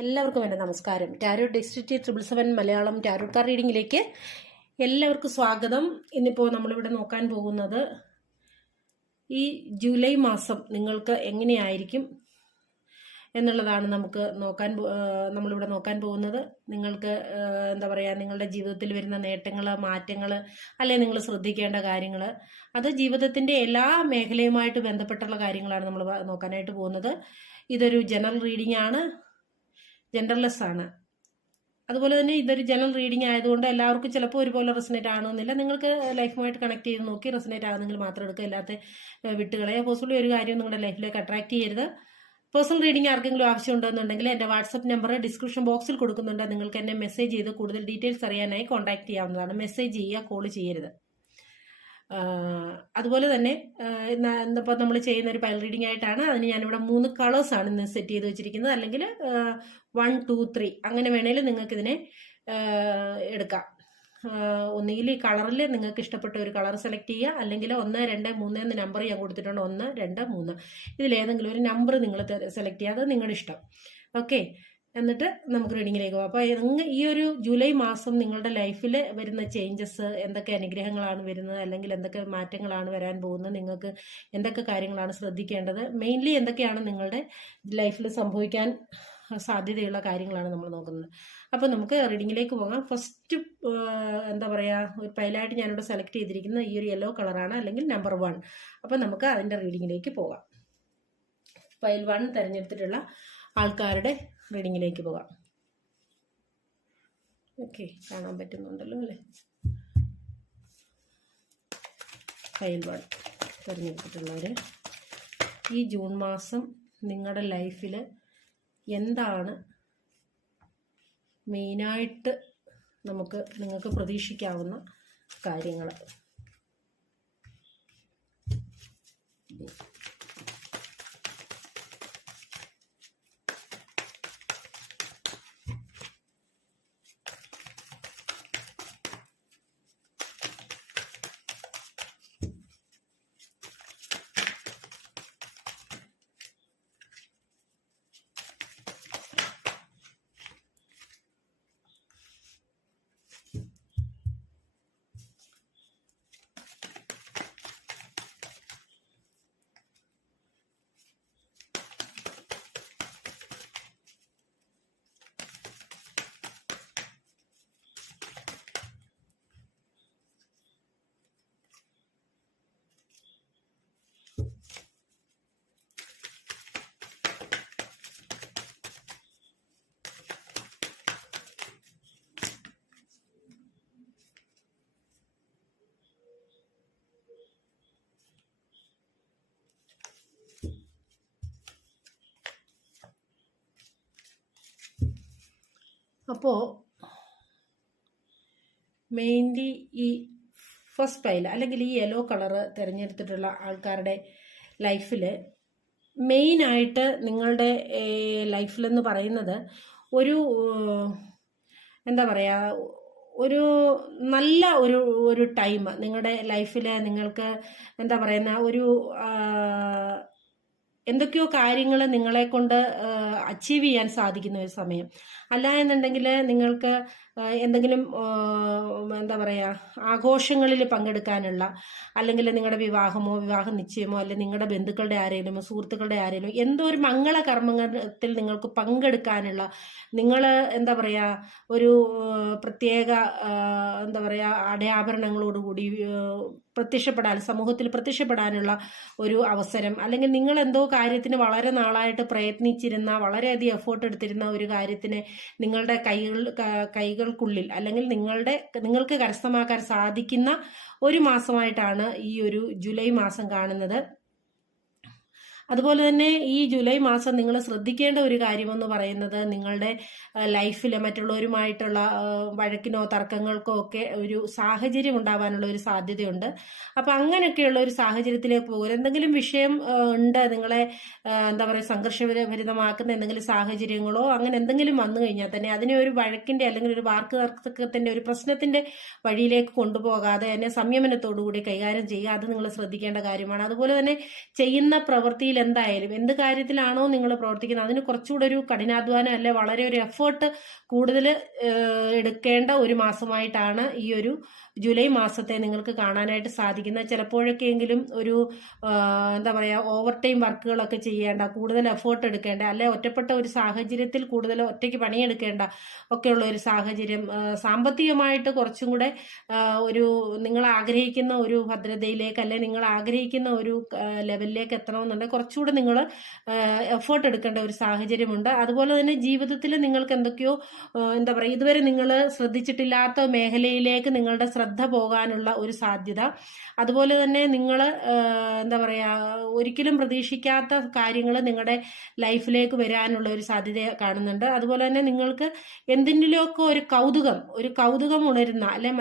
എല്ലാവർക്കും എൻ്റെ നമസ്കാരം. Tarot district 777 Malayalam tarot card റീഡിങ്ങിലേക്ക് എല്ലാവർക്കും സ്വാഗതം. ഇന്നിപ്പോൾ നമ്മളിവിടെ നോക്കാൻ പോകുന്നത് ഈ ജൂലൈ മാസം നിങ്ങൾക്ക് എങ്ങനെയായിരിക്കും എന്നുള്ളതാണ് നമ്മളിവിടെ നോക്കാൻ പോകുന്നത്. നിങ്ങൾക്ക് എന്താ പറയുക, നിങ്ങളുടെ ജീവിതത്തിൽ വരുന്ന നേട്ടങ്ങൾ, മാറ്റങ്ങൾ, അല്ലെങ്കിൽ നിങ്ങൾ ശ്രദ്ധിക്കേണ്ട കാര്യങ്ങൾ, അത് ജീവിതത്തിൻ്റെ എല്ലാ മേഖലയുമായിട്ട് ബന്ധപ്പെട്ടുള്ള കാര്യങ്ങളാണ് നമ്മൾ നോക്കാനായിട്ട് പോകുന്നത്. ഇതൊരു ജനറൽ റീഡിംഗ് ആണ്, ജെൻഡർലെസ് ആണ്. അതുപോലെ തന്നെ ഇതൊരു ജനറൽ റീഡിംഗ് ആയതുകൊണ്ട് എല്ലാവർക്കും ചിലപ്പോൾ ഒരുപോലെ റെസനേറ്റ് ആകണമെന്നില്ല. നിങ്ങൾക്ക് ലൈഫുമായിട്ട് കണക്ട് ചെയ്ത് നോക്കി റെസനേറ്റ് ആകുന്നെങ്കിൽ മാത്രം എടുക്കുക, അല്ലാത്ത വിട്ടുകളെ പോസിബിളി ഒരു കാര്യം നിങ്ങളുടെ ലൈഫിലേക്ക് അട്രാക്ട് ചെയ്യരുത്. പേഴ്സണൽ റീഡിംഗ് ആർക്കെങ്കിലും ആവശ്യമുണ്ടെന്നുണ്ടെങ്കിൽ എൻ്റെ വാട്സപ്പ് നമ്പർ ഡിസ്ക്രിപ്ഷൻ ബോക്സിൽ കൊടുക്കുന്നുണ്ട്. നിങ്ങൾക്ക് എന്നെ മെസ്സേജ് ചെയ്ത് കൂടുതൽ ഡീറ്റെയിൽസ് അറിയാനായി കോൺടാക്ട് ചെയ്യാവുന്നതാണ്. മെസ്സേജ് ചെയ്യുക, കോൾ ചെയ്യരുത്. അതുപോലെ തന്നെ ഇന്നിപ്പോൾ നമ്മൾ ചെയ്യുന്ന ഒരു പൈൽ റീഡിംഗ് ആയിട്ടാണ്. അതിന് ഞാനിവിടെ 3 കളേഴ്സാണ് ഇന്ന് സെറ്റ് ചെയ്ത് വെച്ചിരിക്കുന്നത്. അല്ലെങ്കിൽ 1, 2, 3 അങ്ങനെ വേണേലും നിങ്ങൾക്കിതിനെ എടുക്കാം. ഒന്നുകിൽ ഈ കളറിൽ നിങ്ങൾക്ക് ഇഷ്ടപ്പെട്ട ഒരു കളർ സെലക്ട് ചെയ്യുക, അല്ലെങ്കിൽ 1, 2, 3 എന്ന നമ്പർ ഞാൻ കൊടുത്തിട്ടുണ്ട്. 1, 2, 3 ഇതിലേതെങ്കിലും ഒരു നമ്പർ നിങ്ങൾ സെലക്ട് ചെയ്യുക, അത് നിങ്ങളുടെ ഇഷ്ടം. ഓക്കെ, എന്നിട്ട് നമുക്ക് റീഡിങ്ങിലേക്ക് പോകാം. അപ്പോൾ ഈ ഒരു ജൂലൈ മാസം നിങ്ങളുടെ ലൈഫിൽ വരുന്ന ചേഞ്ചസ്, എന്തൊക്കെ അനുഗ്രഹങ്ങളാണ് വരുന്നത്, അല്ലെങ്കിൽ എന്തൊക്കെ മാറ്റങ്ങളാണ് വരാൻ പോകുന്നത്, നിങ്ങൾക്ക് എന്തൊക്കെ കാര്യങ്ങളാണ് ശ്രദ്ധിക്കേണ്ടത്, മെയിൻലി എന്തൊക്കെയാണ് നിങ്ങളുടെ ലൈഫിൽ സംഭവിക്കാൻ സാധ്യതയുള്ള കാര്യങ്ങളാണ് നമ്മൾ നോക്കുന്നത്. അപ്പോൾ നമുക്ക് റീഡിങ്ങിലേക്ക് പോകാം. ഫസ്റ്റ് എന്താ പറയുക, ഒരു പൈലായിട്ട് ഞാനിവിടെ സെലക്ട് ചെയ്തിരിക്കുന്നത് ഈ ഒരു യെല്ലോ കളറാണ്, അല്ലെങ്കിൽ നമ്പർ 1. അപ്പോൾ നമുക്ക് അതിൻ്റെ റീഡിങ്ങിലേക്ക് പോകാം. പൈൽ 1 തിരഞ്ഞെടുത്തിട്ടുള്ള ആൾക്കാരുടെ റീഡിങ്ങിലേക്ക് പോകാം. ഓക്കെ, കാണാൻ പറ്റുന്നുണ്ടല്ലോ അല്ലേ? പൈൽ 1 തിരഞ്ഞെടുത്തിട്ടുള്ളവർ ഈ ജൂൺ മാസം നിങ്ങളുടെ ലൈഫിൽ എന്താണ് മെയിനായിട്ട് നിങ്ങൾക്ക് പ്രതീക്ഷിക്കാവുന്ന കാര്യങ്ങൾ? അപ്പോൾ മെയിൻലി ഈ ഫസ്റ്റ് പൈൽ അല്ലെങ്കിൽ ഈ യെല്ലോ കളറ് തിരഞ്ഞെടുത്തിട്ടുള്ള ആൾക്കാരുടെ ലൈഫിൽ മെയിനായിട്ട് നിങ്ങളുടെ ലൈഫിലെന്ന് പറയുന്നത് ഒരു എന്താ പറയുക, ഒരു നല്ല ഒരു ടൈം നിങ്ങളുടെ ലൈഫിൽ നിങ്ങൾക്ക് എന്താ പറയുന്ന ഒരു എന്തൊക്കെയോ കാര്യങ്ങൾ നിങ്ങളെ കൊണ്ട് അച്ചീവ് ചെയ്യാൻ സാധിക്കുന്ന ഒരു സമയം. അല്ല എന്നുണ്ടെങ്കിൽ നിങ്ങൾക്ക് എന്തെങ്കിലും എന്താ പറയുക, ആഘോഷങ്ങളിൽ പങ്കെടുക്കാനുള്ള, അല്ലെങ്കിൽ നിങ്ങളുടെ വിവാഹമോ വിവാഹ നിശ്ചയമോ, അല്ലെങ്കിൽ നിങ്ങളുടെ ബന്ധുക്കളുടെ ആരെങ്കിലും സുഹൃത്തുക്കളുടെ ആരെങ്കിലും എന്തോ ഒരു മംഗളകർമ്മത്തിൽ നിങ്ങൾക്ക് പങ്കെടുക്കാനുള്ള, നിങ്ങൾ എന്താ പറയുക, ഒരു പ്രത്യേക എന്താ പറയുക അടയാഭരണങ്ങളോടുകൂടി സമൂഹത്തിൽ പ്രത്യക്ഷപ്പെടാനുള്ള ഒരു അവസരം, അല്ലെങ്കിൽ നിങ്ങൾ എന്തോ കാര്യത്തിന് വളരെ നാളായിട്ട് പ്രയത്നിച്ചിരുന്ന, വളരെയധികം എഫേർട്ട് എടുത്തിരുന്ന ഒരു കാര്യത്തിന് നിങ്ങളുടെ കൈകൾക്കുള്ളിൽ അല്ലെങ്കിൽ നിങ്ങൾക്ക് കരസ്ഥമാക്കാൻ സാധിക്കുന്ന ഒരു മാസമായിട്ടാണ് ഈ ഒരു ജൂലൈ മാസം കാണുന്നത്. അതുപോലെ തന്നെ ഈ ജൂലൈ മാസം നിങ്ങൾ ശ്രദ്ധിക്കേണ്ട ഒരു കാര്യമെന്ന് പറയുന്നത്, നിങ്ങളുടെ ലൈഫിൽ മറ്റുള്ളവരുമായിട്ടുള്ള വഴക്കിനോ തർക്കങ്ങൾക്കോ ഒക്കെ ഒരു സാഹചര്യം ഉണ്ടാവാനുള്ള ഒരു സാധ്യതയുണ്ട്. അപ്പം അങ്ങനെയൊക്കെയുള്ള ഒരു സാഹചര്യത്തിലേക്ക് പോകും. എന്തെങ്കിലും വിഷയം ഉണ്ട് നിങ്ങളെ എന്താ പറയുക സംഘർഷഭരിതമാക്കുന്ന എന്തെങ്കിലും സാഹചര്യങ്ങളോ അങ്ങനെ എന്തെങ്കിലും വന്നു കഴിഞ്ഞാൽ തന്നെ അതിനെ ഒരു വഴക്കിൻ്റെ അല്ലെങ്കിൽ ഒരു വാക്ക് തർക്കത്തിൻ്റെ ഒരു പ്രശ്നത്തിൻ്റെ വഴിയിലേക്ക് കൊണ്ടുപോകാതെ തന്നെ സംയമനത്തോടു കൂടി കൈകാര്യം ചെയ്യുക. അത് നിങ്ങൾ ശ്രദ്ധിക്കേണ്ട കാര്യമാണ്. അതുപോലെ തന്നെ ചെയ്യുന്ന പ്രവൃത്തിയിൽ എന്തായാലും എന്ത് കാര്യത്തിലാണോ നിങ്ങൾ പ്രവർത്തിക്കുന്നത് അതിന് കുറച്ചുകൂടെ ഒരു കഠിനാധ്വാനം അല്ലെ വളരെ ഒരു എഫേർട്ട് കൂടുതൽ എടുക്കേണ്ട ഒരു മാസമായിട്ടാണ് ഈ ഒരു ജൂലൈ മാസത്തെ നിങ്ങൾക്ക് കാണാനായിട്ട് സാധിക്കുന്നത്. ചിലപ്പോഴൊക്കെയെങ്കിലും ഒരു എന്താ പറയുക ഓവർ ടൈം വർക്കുകളൊക്കെ ചെയ്യേണ്ട, കൂടുതൽ എഫേർട്ട് എടുക്കേണ്ട, അല്ലെ ഒറ്റപ്പെട്ട ഒരു സാഹചര്യത്തിൽ കൂടുതൽ ഒറ്റയ്ക്ക് പണിയെടുക്കേണ്ട ഒക്കെയുള്ള ഒരു സാഹചര്യം, സാമ്പത്തികമായിട്ട് കുറച്ചും കൂടെ ഒരു നിങ്ങൾ ആഗ്രഹിക്കുന്ന ഒരു ഭദ്രതയിലേക്ക് അല്ലെ നിങ്ങൾ ആഗ്രഹിക്കുന്ന ഒരു ലെവലിലേക്ക് എത്തണമെന്നുണ്ടെങ്കിൽ കുറച്ചുകൂടെ നിങ്ങൾ എഫേർട്ട് എടുക്കേണ്ട ഒരു സാഹചര്യമുണ്ട്. അതുപോലെ തന്നെ ജീവിതത്തിൽ നിങ്ങൾക്ക് എന്തൊക്കെയോ എന്താ പറയുക ഇതുവരെ നിങ്ങൾ ശ്രദ്ധിച്ചിട്ടില്ലാത്ത മേഖലയിലേക്ക് നിങ്ങളുടെ ശ്രദ്ധ പോകാനുള്ള ഒരു സാധ്യത, അതുപോലെ തന്നെ നിങ്ങൾ എന്താ പറയുക ഒരിക്കലും പ്രതീക്ഷിക്കാത്ത കാര്യങ്ങൾ നിങ്ങളുടെ ലൈഫിലേക്ക് വരാനുള്ള ഒരു സാധ്യത കാണുന്നുണ്ട്. അതുപോലെ തന്നെ നിങ്ങൾക്ക് എന്തിൻ്റെയൊക്കെ ഒരു കൗതുകം ഉണരുന്ന അല്ലെ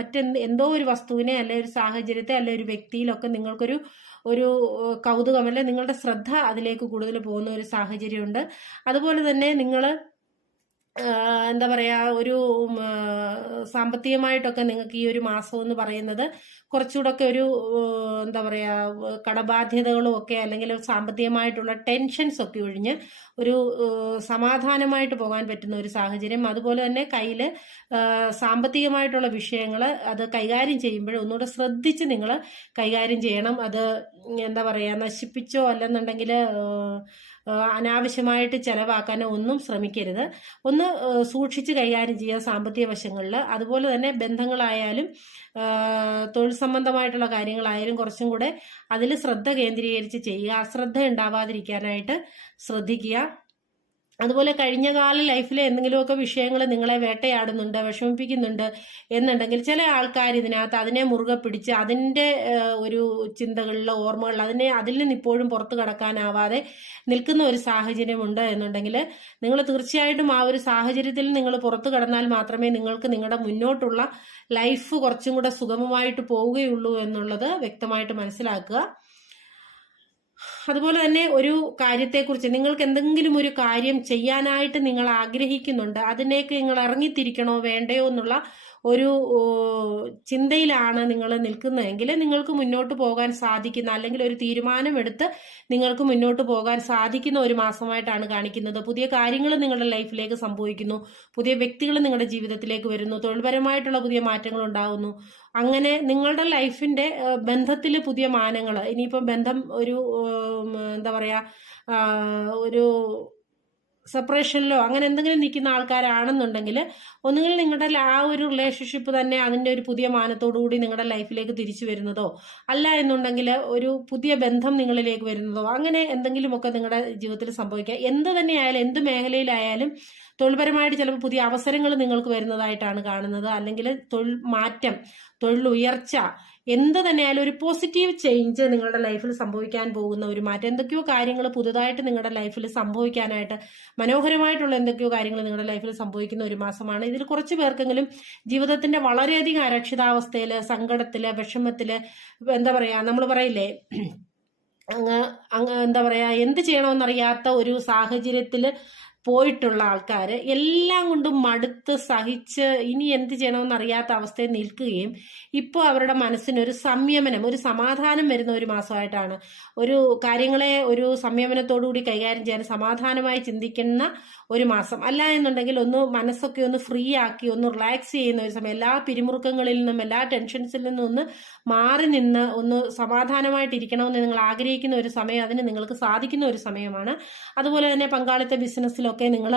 എന്തോ ഒരു വസ്തുവിനെ അല്ലെ ഒരു സാഹചര്യത്തെ അല്ലെ ഒരു വ്യക്തിയിലൊക്കെ നിങ്ങൾക്കൊരു കൗതുകം അല്ലെ നിങ്ങളുടെ ശ്രദ്ധ അതിലേക്ക് കൂടുതൽ പോകുന്ന ഒരു സാഹചര്യമുണ്ട്. അതുപോലെ തന്നെ നിങ്ങൾ എന്താ പറയുക ഒരു സാമ്പത്തികമായിട്ടൊക്കെ നിങ്ങൾക്ക് ഈ ഒരു മാസം എന്ന് പറയുന്നത് കുറച്ചുകൂടെ ഒക്കെ ഒരു എന്താ പറയുക കടബാധ്യതകളും ഒക്കെ അല്ലെങ്കിൽ സാമ്പത്തികമായിട്ടുള്ള ടെൻഷൻസ് ഒക്കെ ഒഴിഞ്ഞ് ഒരു സമാധാനമായിട്ട് പോകാൻ പറ്റുന്ന ഒരു സാഹചര്യം. അതുപോലെ തന്നെ കയ്യിൽ സാമ്പത്തികമായിട്ടുള്ള വിഷയങ്ങൾ അത് കൈകാര്യം ചെയ്യുമ്പോൾ ഒന്നുകൂടെ ശ്രദ്ധിച്ച് നിങ്ങൾ കൈകാര്യം ചെയ്യണം. അത് എന്താ പറയുക നശിപ്പിച്ചോ അല്ലെന്നുണ്ടെങ്കിൽ അനാവശ്യമായിട്ട് ചെലവാക്കാനോ ഒന്നും ശ്രമിക്കരുത്. ഒന്ന് സൂക്ഷിച്ച് കൈകാര്യം ചെയ്യുക സാമ്പത്തിക വശങ്ങളിൽ. അതുപോലെ തന്നെ ബന്ധങ്ങളായാലും തൊഴിൽ സംബന്ധമായിട്ടുള്ള കാര്യങ്ങളായാലും കുറച്ചും കൂടെ അതിൽ ശ്രദ്ധ കേന്ദ്രീകരിച്ച് ചെയ്യുക. അശ്രദ്ധ ഉണ്ടാവാതിരിക്കാനായിട്ട് ശ്രദ്ധിക്കുക. അതുപോലെ കഴിഞ്ഞ കാല ലൈഫിലെ എന്തെങ്കിലുമൊക്കെ വിഷയങ്ങൾ നിങ്ങളെ വേട്ടയാടുന്നുണ്ട്, വിഷമിപ്പിക്കുന്നുണ്ട് എന്നുണ്ടെങ്കിൽ ചില ആൾക്കാർ ഇതിനകത്ത് അതിനെ മുറുകെ പിടിച്ച് അതിൻ്റെ ഒരു ചിന്തകളിലോ ഓർമ്മകളിൽ അതിൽ നിന്ന് ഇപ്പോഴും പുറത്തു കടക്കാനാവാതെ നിൽക്കുന്ന ഒരു സാഹചര്യമുണ്ട് എന്നുണ്ടെങ്കിൽ നിങ്ങൾ തീർച്ചയായിട്ടും ആ ഒരു സാഹചര്യത്തിൽ നിങ്ങൾ പുറത്തു കടന്നാൽ മാത്രമേ നിങ്ങൾക്ക് നിങ്ങളുടെ മുന്നോട്ടുള്ള ലൈഫ് കുറച്ചും കൂടെ സുഗമമായിട്ട് പോവുകയുള്ളൂ എന്നുള്ളത് വ്യക്തമായിട്ട് മനസ്സിലാക്കുക. അതുപോലെ തന്നെ ഒരു കാര്യത്തെക്കുറിച്ച് നിങ്ങൾക്ക് എന്തെങ്കിലും ഒരു കാര്യം ചെയ്യാനായിട്ട് നിങ്ങൾ ആഗ്രഹിക്കുന്നുണ്ട്, അതിനേക്ക് നിങ്ങൾ ഇറങ്ങിത്തിരിക്കണോ വേണ്ടയോ എന്നുള്ള ഒരു ചിന്തയിലാണ് നിങ്ങൾ നിൽക്കുന്നതെങ്കിൽ നിങ്ങൾക്ക് മുന്നോട്ട് പോകാൻ സാധിക്കുന്ന അല്ലെങ്കിൽ ഒരു തീരുമാനമെടുത്ത് നിങ്ങൾക്ക് മുന്നോട്ട് പോകാൻ സാധിക്കുന്ന ഒരു മാസമായിട്ടാണ് കാണിക്കുന്നത്. പുതിയ കാര്യങ്ങൾ നിങ്ങളുടെ ലൈഫിലേക്ക് സംഭവിക്കുന്നു, പുതിയ വ്യക്തികൾ നിങ്ങളുടെ ജീവിതത്തിലേക്ക് വരുന്നു, തൊഴിൽപരമായിട്ടുള്ള പുതിയ മാറ്റങ്ങൾ ഉണ്ടാകുന്നു. അങ്ങനെ നിങ്ങളുടെ ലൈഫിന്റെ ബന്ധത്തിൽ പുതിയ മാനങ്ങൾ, ഇനിയിപ്പം ബന്ധം ഒരു എന്താ പറയാ ഒരു സെപ്പറേഷനിലോ അങ്ങനെ എന്തെങ്കിലും നിൽക്കുന്ന ആൾക്കാരാണെന്നുണ്ടെങ്കിൽ ഒന്നുകിൽ നിങ്ങളുടെ ആ ഒരു റിലേഷൻഷിപ്പ് തന്നെ അതിൻ്റെ ഒരു പുതിയ മാനത്തോടു കൂടി നിങ്ങളുടെ ലൈഫിലേക്ക് തിരിച്ചു വരുന്നതോ അല്ല എന്നുണ്ടെങ്കിൽ ഒരു പുതിയ ബന്ധം നിങ്ങളിലേക്ക് വരുന്നതോ അങ്ങനെ എന്തെങ്കിലുമൊക്കെ നിങ്ങളുടെ ജീവിതത്തിൽ സംഭവിക്കുക. എന്ത് തന്നെയായാലും എന്ത് മേഖലയിലായാലും തൊഴിൽപരമായിട്ട് ചിലപ്പോൾ പുതിയ അവസരങ്ങൾ നിങ്ങൾക്ക് വരുന്നതായിട്ടാണ് കാണുന്നത്. അല്ലെങ്കിൽ തൊഴിൽ മാറ്റം, തൊഴിൽ ഉയർച്ച, എന്ത് തന്നെയായാലും ഒരു പോസിറ്റീവ് ചേഞ്ച് നിങ്ങളുടെ ലൈഫിൽ സംഭവിക്കാൻ പോകുന്ന ഒരു മാറ്റം, എന്തൊക്കെയോ കാര്യങ്ങൾ പുതുതായിട്ട് നിങ്ങളുടെ ലൈഫിൽ സംഭവിക്കാനായിട്ട് മനോഹരമായിട്ടുള്ള എന്തൊക്കെയോ കാര്യങ്ങൾ നിങ്ങളുടെ ലൈഫിൽ സംഭവിക്കുന്ന ഒരു മാസമാണ്. ഇതിൽ കുറച്ച് പേർക്കെങ്കിലും ജീവിതത്തിന്റെ വളരെയധികം അരക്ഷിതാവസ്ഥയില്, സങ്കടത്തില്, വിഷമത്തില്, എന്താ പറയാ നമ്മൾ പറയില്ലേ എന്താ പറയാ എന്ത് ചെയ്യണമെന്നറിയാത്ത ഒരു സാഹചര്യത്തില് പോയിട്ടുള്ള ആൾക്കാർ എല്ലാം കൊണ്ടും മടുത്ത് സഹിച്ച് ഇനി എന്ത് ചെയ്യണമെന്ന് അറിയാത്ത അവസ്ഥയിൽ നിൽക്കുകയും ഇപ്പോൾ അവരുടെ മനസ്സിനൊരു സംയമനം, ഒരു സമാധാനം വരുന്ന ഒരു മാസമായിട്ടാണ്. ഒരു കാര്യങ്ങളെ ഒരു സംയമനത്തോടുകൂടി കൈകാര്യം ചെയ്യാൻ സമാധാനമായി ചിന്തിക്കുന്ന ഒരു മാസം. അല്ല എന്നുണ്ടെങ്കിൽ മനസ്സൊക്കെ ഒന്ന് ഫ്രീ ആക്കി ഒന്ന് റിലാക്സ് ചെയ്യുന്ന ഒരു സമയം, എല്ലാ പിരിമുറുക്കങ്ങളിൽ നിന്നും എല്ലാ ടെൻഷൻസിൽ നിന്നും ഒന്ന് മാറി നിന്ന് ഒന്ന് സമാധാനമായിട്ടിരിക്കണമെന്ന് നിങ്ങൾ ആഗ്രഹിക്കുന്ന ഒരു സമയം, അതിന് നിങ്ങൾക്ക് സാധിക്കുന്ന ഒരു സമയമാണ്. അതുപോലെ തന്നെ പങ്കാളിത്ത ബിസിനസ്സിലൊക്കെ നിങ്ങൾ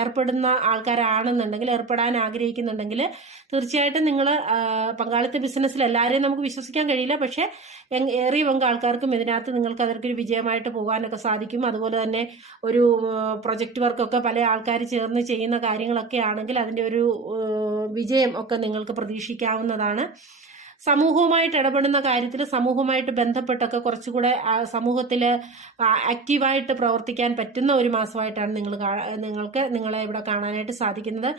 ഏർപ്പെടുന്ന ആൾക്കാരാണെന്നുണ്ടെങ്കിൽ, ഏർപ്പെടാൻ ആഗ്രഹിക്കുന്നുണ്ടെങ്കിൽ തീർച്ചയായിട്ടും നിങ്ങൾ പങ്കാളിത്ത ബിസിനസ്സിൽ എല്ലാവരെയും നമുക്ക് വിശ്വസിക്കാൻ കഴിയില്ല, പക്ഷെ ഏറിയ പങ്ക് ആൾക്കാർക്കും ഇതിനകത്ത് നിങ്ങൾക്ക് അതൊരു വിജയമായിട്ട് പോകാനൊക്കെ സാധിക്കും. അതുപോലെ തന്നെ ഒരു പ്രൊജക്ട് വർക്കൊക്കെ പല ആൾക്കാർ ചേർന്ന് ചെയ്യുന്ന കാര്യങ്ങളൊക്കെ ആണെങ്കിൽ അതിൻ്റെ ഒരു വിജയം ഒക്കെ നിങ്ങൾക്ക് പ്രതീക്ഷിക്കാവുന്നതാണ്. സമൂഹവുമായിട്ട് ഇടപെടുന്ന കാര്യത്തിൽ സമൂഹവുമായിട്ട് ബന്ധപ്പെട്ടൊക്കെ കുറച്ചുകൂടെ സമൂഹത്തിൽ ആക്റ്റീവായിട്ട് പ്രവർത്തിക്കാൻ പറ്റുന്ന ഒരു മാസമായിട്ടാണ് നിങ്ങളെ ഇവിടെ കാണാനായിട്ട് സാധിക്കുന്നത്.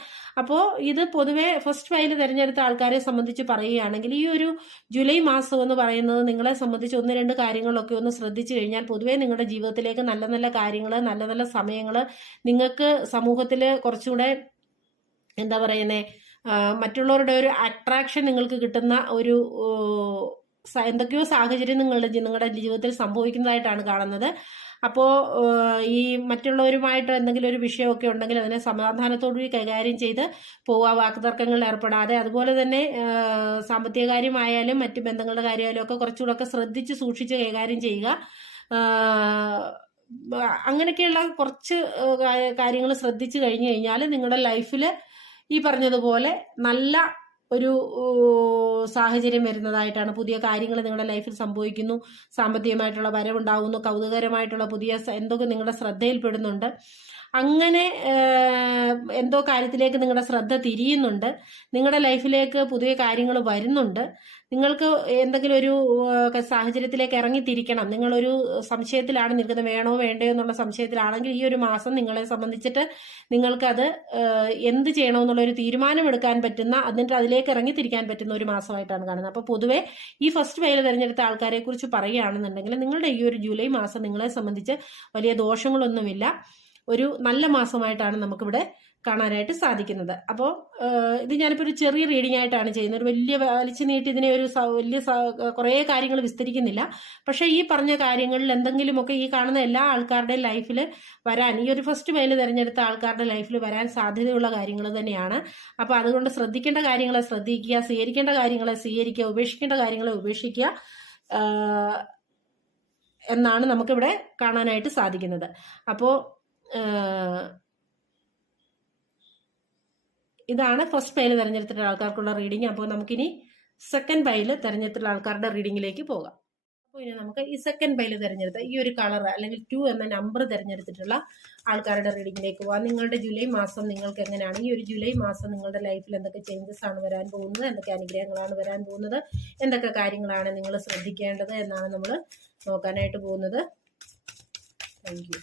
അപ്പോൾ ഇത് പൊതുവെ ഫസ്റ്റ് ഫയൽ തിരഞ്ഞെടുത്ത ആൾക്കാരെ സംബന്ധിച്ച് പറയുകയാണെങ്കിൽ ഈ ഒരു ജൂലൈ മാസം എന്ന് പറയുന്നത് നിങ്ങളെ സംബന്ധിച്ച് 1-2 കാര്യങ്ങളൊക്കെ ഒന്ന് ശ്രദ്ധിച്ചു കഴിഞ്ഞാൽ പൊതുവെ നിങ്ങളുടെ ജീവിതത്തിലേക്ക് നല്ല നല്ല കാര്യങ്ങൾ, നല്ല നല്ല സമയങ്ങൾ നിങ്ങൾക്ക് സമൂഹത്തിൽ കുറച്ചുകൂടെ എന്താ പറയുന്നേ മറ്റുള്ളവരുടെ ഒരു അട്രാക്ഷൻ നിങ്ങൾക്ക് കിട്ടുന്ന ഒരു എന്തൊക്കെയോ സാഹചര്യം നിങ്ങളുടെ ജീവിതത്തിൽ സംഭവിക്കുന്നതായിട്ടാണ് കാണുന്നത്. അപ്പോൾ ഈ മറ്റുള്ളവരുമായിട്ട് എന്തെങ്കിലും ഒരു വിഷയമൊക്കെ ഉണ്ടെങ്കിൽ അതിനെ സമാധാനത്തോടുകൂടി കൈകാര്യം ചെയ്ത് പോവുക, വാക്കുതർക്കങ്ങളിൽ ഏർപ്പെടാതെ. അതുപോലെ തന്നെ സാമ്പത്തിക കാര്യമായാലും മറ്റു ബന്ധങ്ങളുടെ കാര്യമായാലും ഒക്കെ കുറച്ചുകൂടെ ഒക്കെ ശ്രദ്ധിച്ച് സൂക്ഷിച്ച് കൈകാര്യം ചെയ്യുക. അങ്ങനെയൊക്കെയുള്ള കുറച്ച് കാര്യങ്ങൾ ശ്രദ്ധിച്ചു കഴിഞ്ഞു കഴിഞ്ഞാൽ നിങ്ങളുടെ ലൈഫിൽ ഈ പറഞ്ഞതുപോലെ നല്ല ഒരു സാഹചര്യം വരുന്നതായിട്ടാണ്. പുതിയ കാര്യങ്ങൾ നിങ്ങളുടെ ലൈഫിൽ സംഭവിക്കുന്നു, സാമ്പത്തികമായിട്ടുള്ള വരവുണ്ടാകുന്നു, കൗതുകരമായിട്ടുള്ള പുതിയ എന്തൊക്കെ നിങ്ങളുടെ ശ്രദ്ധയിൽപ്പെടുന്നുണ്ട്. അങ്ങനെ എന്തോ കാര്യത്തിലേക്ക് നിങ്ങളുടെ ശ്രദ്ധ തിരിയുന്നുണ്ട്, നിങ്ങളുടെ ലൈഫിലേക്ക് പുതിയ കാര്യങ്ങൾ വരുന്നുണ്ട്. നിങ്ങൾക്ക് എന്തെങ്കിലും ഒരു സാഹചര്യത്തിലേക്ക് ഇറങ്ങിത്തിരിക്കണം, നിങ്ങളൊരു സംശയത്തിലാണ് നിൽക്കുന്നത്, വേണോ വേണ്ടയോ എന്നുള്ള സംശയത്തിലാണെങ്കിൽ ഈ ഒരു മാസം നിങ്ങളെ സംബന്ധിച്ചിട്ട് നിങ്ങൾക്കത് എന്ത് ചെയ്യണമെന്നുള്ളൊരു തീരുമാനമെടുക്കാൻ പറ്റുന്ന, എന്നിട്ട് അതിലേക്ക് ഇറങ്ങിത്തിരിക്കാൻ പറ്റുന്ന ഒരു മാസമായിട്ടാണ് കാണുന്നത്. അപ്പോൾ പൊതുവെ ഈ ഫസ്റ്റ് മെയിൽ തിരഞ്ഞെടുത്ത ആൾക്കാരെ കുറിച്ച് പറയുകയാണെന്നുണ്ടെങ്കിൽ നിങ്ങളുടെ ഈ ഒരു ജൂലൈ മാസം നിങ്ങളെ സംബന്ധിച്ച് വലിയ ദോഷങ്ങളൊന്നുമില്ല, ഒരു നല്ല മാസമായിട്ടാണ് നമുക്കിവിടെ കാണാനായിട്ട് സാധിക്കുന്നത്. അപ്പോൾ ഇത് ഞാനിപ്പോൾ ഒരു ചെറിയ റീഡിംഗ് ആയിട്ടാണ് ചെയ്യുന്നത്, ഒരു വലിയ വലിച്ചു നീട്ടി ഇതിനെ ഒരു വലിയ കുറേ കാര്യങ്ങൾ വിസ്തരിക്കുന്നില്ല. പക്ഷേ ഈ പറഞ്ഞ കാര്യങ്ങളിൽ എന്തെങ്കിലുമൊക്കെ ഈ കാണുന്ന എല്ലാ ആൾക്കാരുടെയും ലൈഫിൽ വരാൻ, ഈ ഒരു ഫസ്റ്റ് മെയിൽ തിരഞ്ഞെടുത്ത ആൾക്കാരുടെ ലൈഫിൽ വരാൻ സാധ്യതയുള്ള കാര്യങ്ങൾ തന്നെയാണ്. അപ്പോൾ അതുകൊണ്ട് ശ്രദ്ധിക്കേണ്ട കാര്യങ്ങളെ ശ്രദ്ധിക്കുക, സ്വീകരിക്കേണ്ട കാര്യങ്ങളെ സ്വീകരിക്കുക, ഉപേക്ഷിക്കേണ്ട കാര്യങ്ങളെ ഉപേക്ഷിക്കുക എന്നാണ് നമുക്കിവിടെ കാണാനായിട്ട് സാധിക്കുന്നത്. അപ്പോൾ ഇതാണ് ഫസ്റ്റ് പൈല് തിരഞ്ഞെടുത്തിട്ടുള്ള ആൾക്കാർക്കുള്ള റീഡിംഗ്. അപ്പോൾ നമുക്കിനി സെക്കൻഡ് പൈല് തിരഞ്ഞെടുത്തിട്ടുള്ള ആൾക്കാരുടെ റീഡിങ്ങിലേക്ക് പോകാം. അപ്പോൾ ഇനി നമുക്ക് ഈ സെക്കൻഡ് പൈല് തിരഞ്ഞെടുത്ത ഈ ഒരു കളർ അല്ലെങ്കിൽ 2 എന്ന നമ്പർ തിരഞ്ഞെടുത്തിട്ടുള്ള ആൾക്കാരുടെ റീഡിങ്ങിലേക്ക് പോകാം. നിങ്ങളുടെ ജൂലൈ മാസം നിങ്ങൾക്ക് എങ്ങനെയാണ്, ഈ ഒരു ജൂലൈ മാസം നിങ്ങളുടെ ലൈഫിൽ എന്തൊക്കെ ചേഞ്ചസ് ആണ് വരാൻ പോകുന്നത്, എന്തൊക്കെ അനുഗ്രഹങ്ങളാണ് വരാൻ പോകുന്നത്, എന്തൊക്കെ കാര്യങ്ങളാണ് നിങ്ങൾ ശ്രദ്ധിക്കേണ്ടത് എന്നാണ് നമ്മൾ നോക്കാനായിട്ട് പോകുന്നത്. Thank you.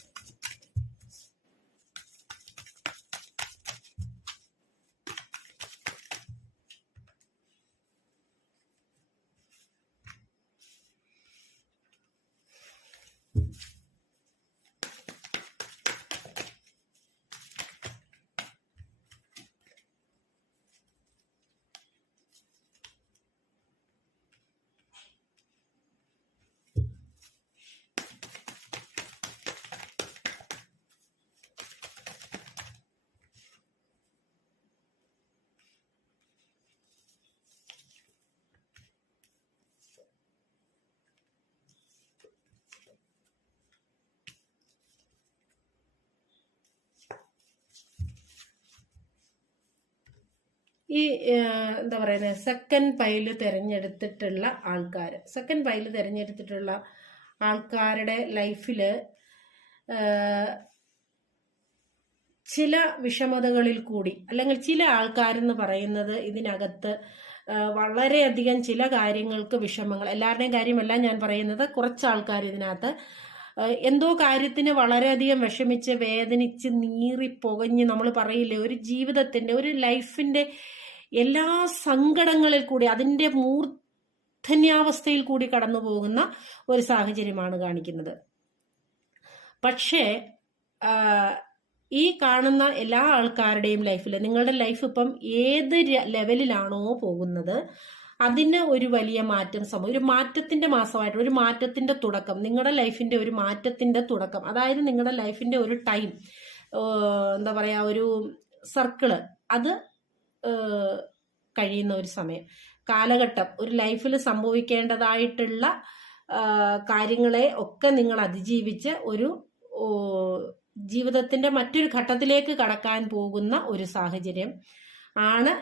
ഈ എന്താ പറയുന്നത്, സെക്കൻഡ് പൈല് തിരഞ്ഞെടുത്തിട്ടുള്ള ആൾക്കാരുടെ ലൈഫിൽ ചില വിഷമതകളിൽ കൂടി, അല്ലെങ്കിൽ ചില ആൾക്കാരെന്ന് പറയുന്നത് ഇതിനകത്ത് വളരെയധികം ചില കാര്യങ്ങൾക്ക് വിഷമങ്ങൾ, എല്ലാവരുടെയും കാര്യമല്ല ഞാൻ പറയുന്നത്, കുറച്ച് ആൾക്കാർ ഇതിനകത്ത് എന്തോ കാര്യത്തിന് വളരെയധികം വിഷമിച്ച് വേദനിച്ച് നീറിപ്പൊകഞ്ഞ്, നമ്മൾ പറയില്ലേ, ഒരു ജീവിതത്തിന്റെ ഒരു ലൈഫിന്റെ എല്ലാ സങ്കടങ്ങളിൽ കൂടി അതിന്റെ മൂർധന്യാവസ്ഥയിൽ കൂടി കടന്നു പോകുന്ന ഒരു സാഹചര്യമാണ് കാണിക്കുന്നത്. പക്ഷേ ഈ കാണുന്ന എല്ലാ ആൾക്കാരുടെയും ലൈഫിൽ, നിങ്ങളുടെ ലൈഫ് ഇപ്പം ഏത് ലെവലിലാണോ പോകുന്നത് അതിന് ഒരു വലിയ മാറ്റം ഒരു മാറ്റത്തിന്റെ മാസമായിട്ട്, ഒരു മാറ്റത്തിന്റെ തുടക്കം, നിങ്ങളുടെ ലൈഫിന്റെ ഒരു മാറ്റത്തിന്റെ തുടക്കം, അതായത് നിങ്ങളുടെ ലൈഫിന്റെ ഒരു ടൈം, എന്താ പറയാ, ഒരു സർക്കിള്, അത് കഴിയുന്ന ഒരു സമയം, കാലഘട്ടം, ഒരു ലൈഫിൽ സംഭവിക്കേണ്ടതായിട്ടുള്ള കാര്യങ്ങളെ ഒക്കെ നിങ്ങൾ അതിജീവിച്ച് ഒരു ജീവിതത്തിന്റെ മറ്റൊരു ഘട്ടത്തിലേക്ക് കടക്കാൻ പോകുന്ന ഒരു സാഹചര്യം ആണ്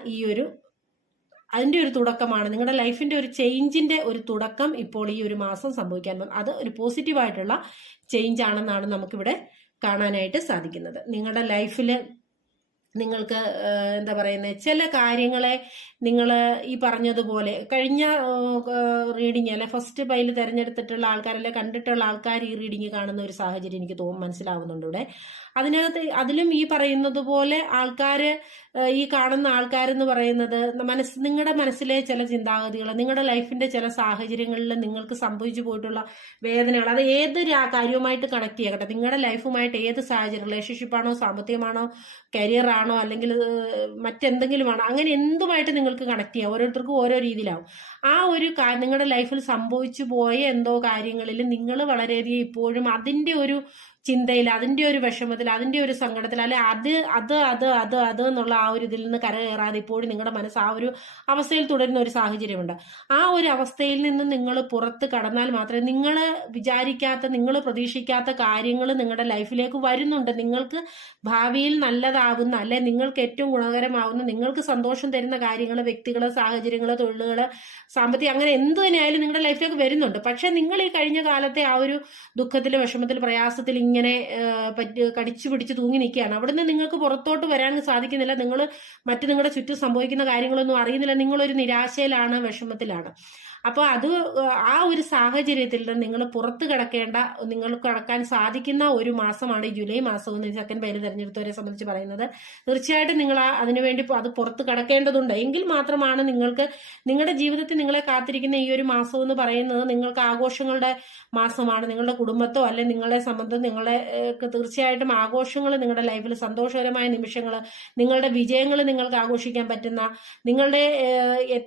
അതിന്റെ ഒരു തുടക്കമാണ്. നിങ്ങളുടെ ലൈഫിന്റെ ഒരു ചേഞ്ചിന്റെ ഒരു തുടക്കം ഇപ്പോൾ ഈ ഒരു മാസം സംഭവിക്കാൻ പോകും. അത് ഒരു പോസിറ്റീവായിട്ടുള്ള ചേഞ്ച് ആണെന്നാണ് നമുക്കിവിടെ കാണാനായിട്ട് സാധിക്കുന്നത്. നിങ്ങളുടെ ലൈഫിൽ നിങ്ങൾക്ക് എന്താ പറയുന്നത്, ചില കാര്യങ്ങളെ നിങ്ങൾ ഈ പറഞ്ഞതുപോലെ കഴിഞ്ഞ റീഡിങ് അല്ലെ ഫസ്റ്റ് പൈല് തിരഞ്ഞെടുത്തിട്ടുള്ള ആൾക്കാരല്ലേ കണ്ടിട്ടുള്ള ആൾക്കാർ ഈ റീഡിങ് കാണുന്ന ഒരു സാഹചര്യം എനിക്ക് മനസ്സിലാവുന്നുണ്ട് ഇവിടെ. അതിലും ഈ പറയുന്നത് പോലെ ആൾക്കാര്, ഈ കാണുന്ന ആൾക്കാരെന്ന് പറയുന്നത് നിങ്ങളുടെ മനസ്സിലെ ചില ചിന്താഗതികൾ, നിങ്ങളുടെ ലൈഫിന്റെ ചില സാഹചര്യങ്ങളിൽ നിങ്ങൾക്ക് സംഭവിച്ചു പോയിട്ടുള്ള വേദനകൾ, അത് ഏത് കാര്യവുമായിട്ട് കണക്ട് ചെയ്യട്ടെ, നിങ്ങളുടെ ലൈഫുമായിട്ട് ഏത് സാഹചര്യം, റിലേഷൻഷിപ്പാണോ, സാമ്പത്തികമാണോ, കരിയർ ആണോ, അല്ലെങ്കിൽ മറ്റെന്തെങ്കിലുമാണോ, അങ്ങനെ എന്തുമായിട്ട് നിങ്ങൾക്ക് കണക്ട് ചെയ്യാം. ഓരോരുത്തർക്കും ഓരോ രീതിയിലാവും. ആ ഒരു നിങ്ങളുടെ ലൈഫിൽ സംഭവിച്ചു പോയ എന്തോ കാര്യങ്ങളിൽ നിങ്ങൾ വളരെയധികം ഇപ്പോഴും അതിന്റെ ഒരു ചിന്തയിൽ, അതിന്റെ ഒരു വിഷമത്തിൽ, അതിന്റെ ഒരു സങ്കടത്തിൽ, അല്ലെ അത് എന്നുള്ള ആ ഒരു ഇതിൽ നിന്ന് കരകയറാതെ ഇപ്പോഴും നിങ്ങളുടെ മനസ്സ് ആ ഒരു അവസ്ഥയിൽ തുടരുന്ന ഒരു സാഹചര്യമുണ്ട്. ആ ഒരു അവസ്ഥയിൽ നിന്ന് നിങ്ങൾ പുറത്ത് കടന്നാൽ മാത്രമേ നിങ്ങൾ വിചാരിക്കാത്ത, നിങ്ങൾ പ്രതീക്ഷിക്കാത്ത കാര്യങ്ങൾ നിങ്ങളുടെ ലൈഫിലേക്ക് വരുന്നുണ്ട്. നിങ്ങൾക്ക് ഭാവിയിൽ നല്ലതാകുന്ന, അല്ലെ നിങ്ങൾക്ക് ഏറ്റവും ഗുണകരമാവുന്ന, നിങ്ങൾക്ക് സന്തോഷം തരുന്ന കാര്യങ്ങൾ, വ്യക്തികൾ, സാഹചര്യങ്ങൾ, തൊഴിലുകൾ, സാമ്പത്തികം, അങ്ങനെ എന്ത് തന്നെയായാലും നിങ്ങളുടെ ലൈഫിലേക്ക് വരുന്നുണ്ട്. പക്ഷെ നിങ്ങൾ ഈ കഴിഞ്ഞ കാലത്തെ ആ ഒരു ദുഃഖത്തിൽ, വിഷമത്തിൽ, പ്രയാസത്തിൽ ഇങ്ങനെ കടിച്ചു പിടിച്ച് തൂങ്ങി നിൽക്കുകയാണ്. അവിടുന്ന് നിങ്ങൾക്ക് പുറത്തോട്ട് വരാൻ സാധിക്കുന്നില്ല. നിങ്ങൾ നിങ്ങളുടെ ചുറ്റും സംഭവിക്കുന്ന കാര്യങ്ങളൊന്നും അറിയുന്നില്ല. നിങ്ങളൊരു നിരാശയിലാണ്, വിഷമത്തിലാണ്. അപ്പോൾ ആ ഒരു സാഹചര്യത്തിൽ നിങ്ങൾ പുറത്ത് കിടക്കേണ്ട, നിങ്ങൾക്ക് കടക്കാൻ സാധിക്കുന്ന ഒരു മാസമാണ് ഈ ജൂലൈ മാസം എന്ന് സെക്കൻഡ് പേര് തെരഞ്ഞെടുത്തവരെ സംബന്ധിച്ച് പറയുന്നത്. തീർച്ചയായിട്ടും നിങ്ങൾ അതിനുവേണ്ടി അത് പുറത്ത് കടക്കേണ്ടതുണ്ട്. എങ്കിൽ മാത്രമാണ് നിങ്ങൾക്ക് നിങ്ങളുടെ ജീവിതത്തിൽ നിങ്ങളെ കാത്തിരിക്കുന്ന ഈ ഒരു മാസം എന്ന് പറയുന്നത് നിങ്ങൾക്ക് ആഘോഷങ്ങളുടെ മാസമാണ്. നിങ്ങളുടെ കുടുംബത്തോ അല്ലെങ്കിൽ നിങ്ങളെ സംബന്ധിച്ച് തീർച്ചയായിട്ടും ആഘോഷങ്ങൾ, നിങ്ങളുടെ ലൈഫിൽ സന്തോഷകരമായ നിമിഷങ്ങൾ, നിങ്ങളുടെ വിജയങ്ങൾ നിങ്ങൾക്ക് ആഘോഷിക്കാൻ പറ്റുന്ന, നിങ്ങളുടെ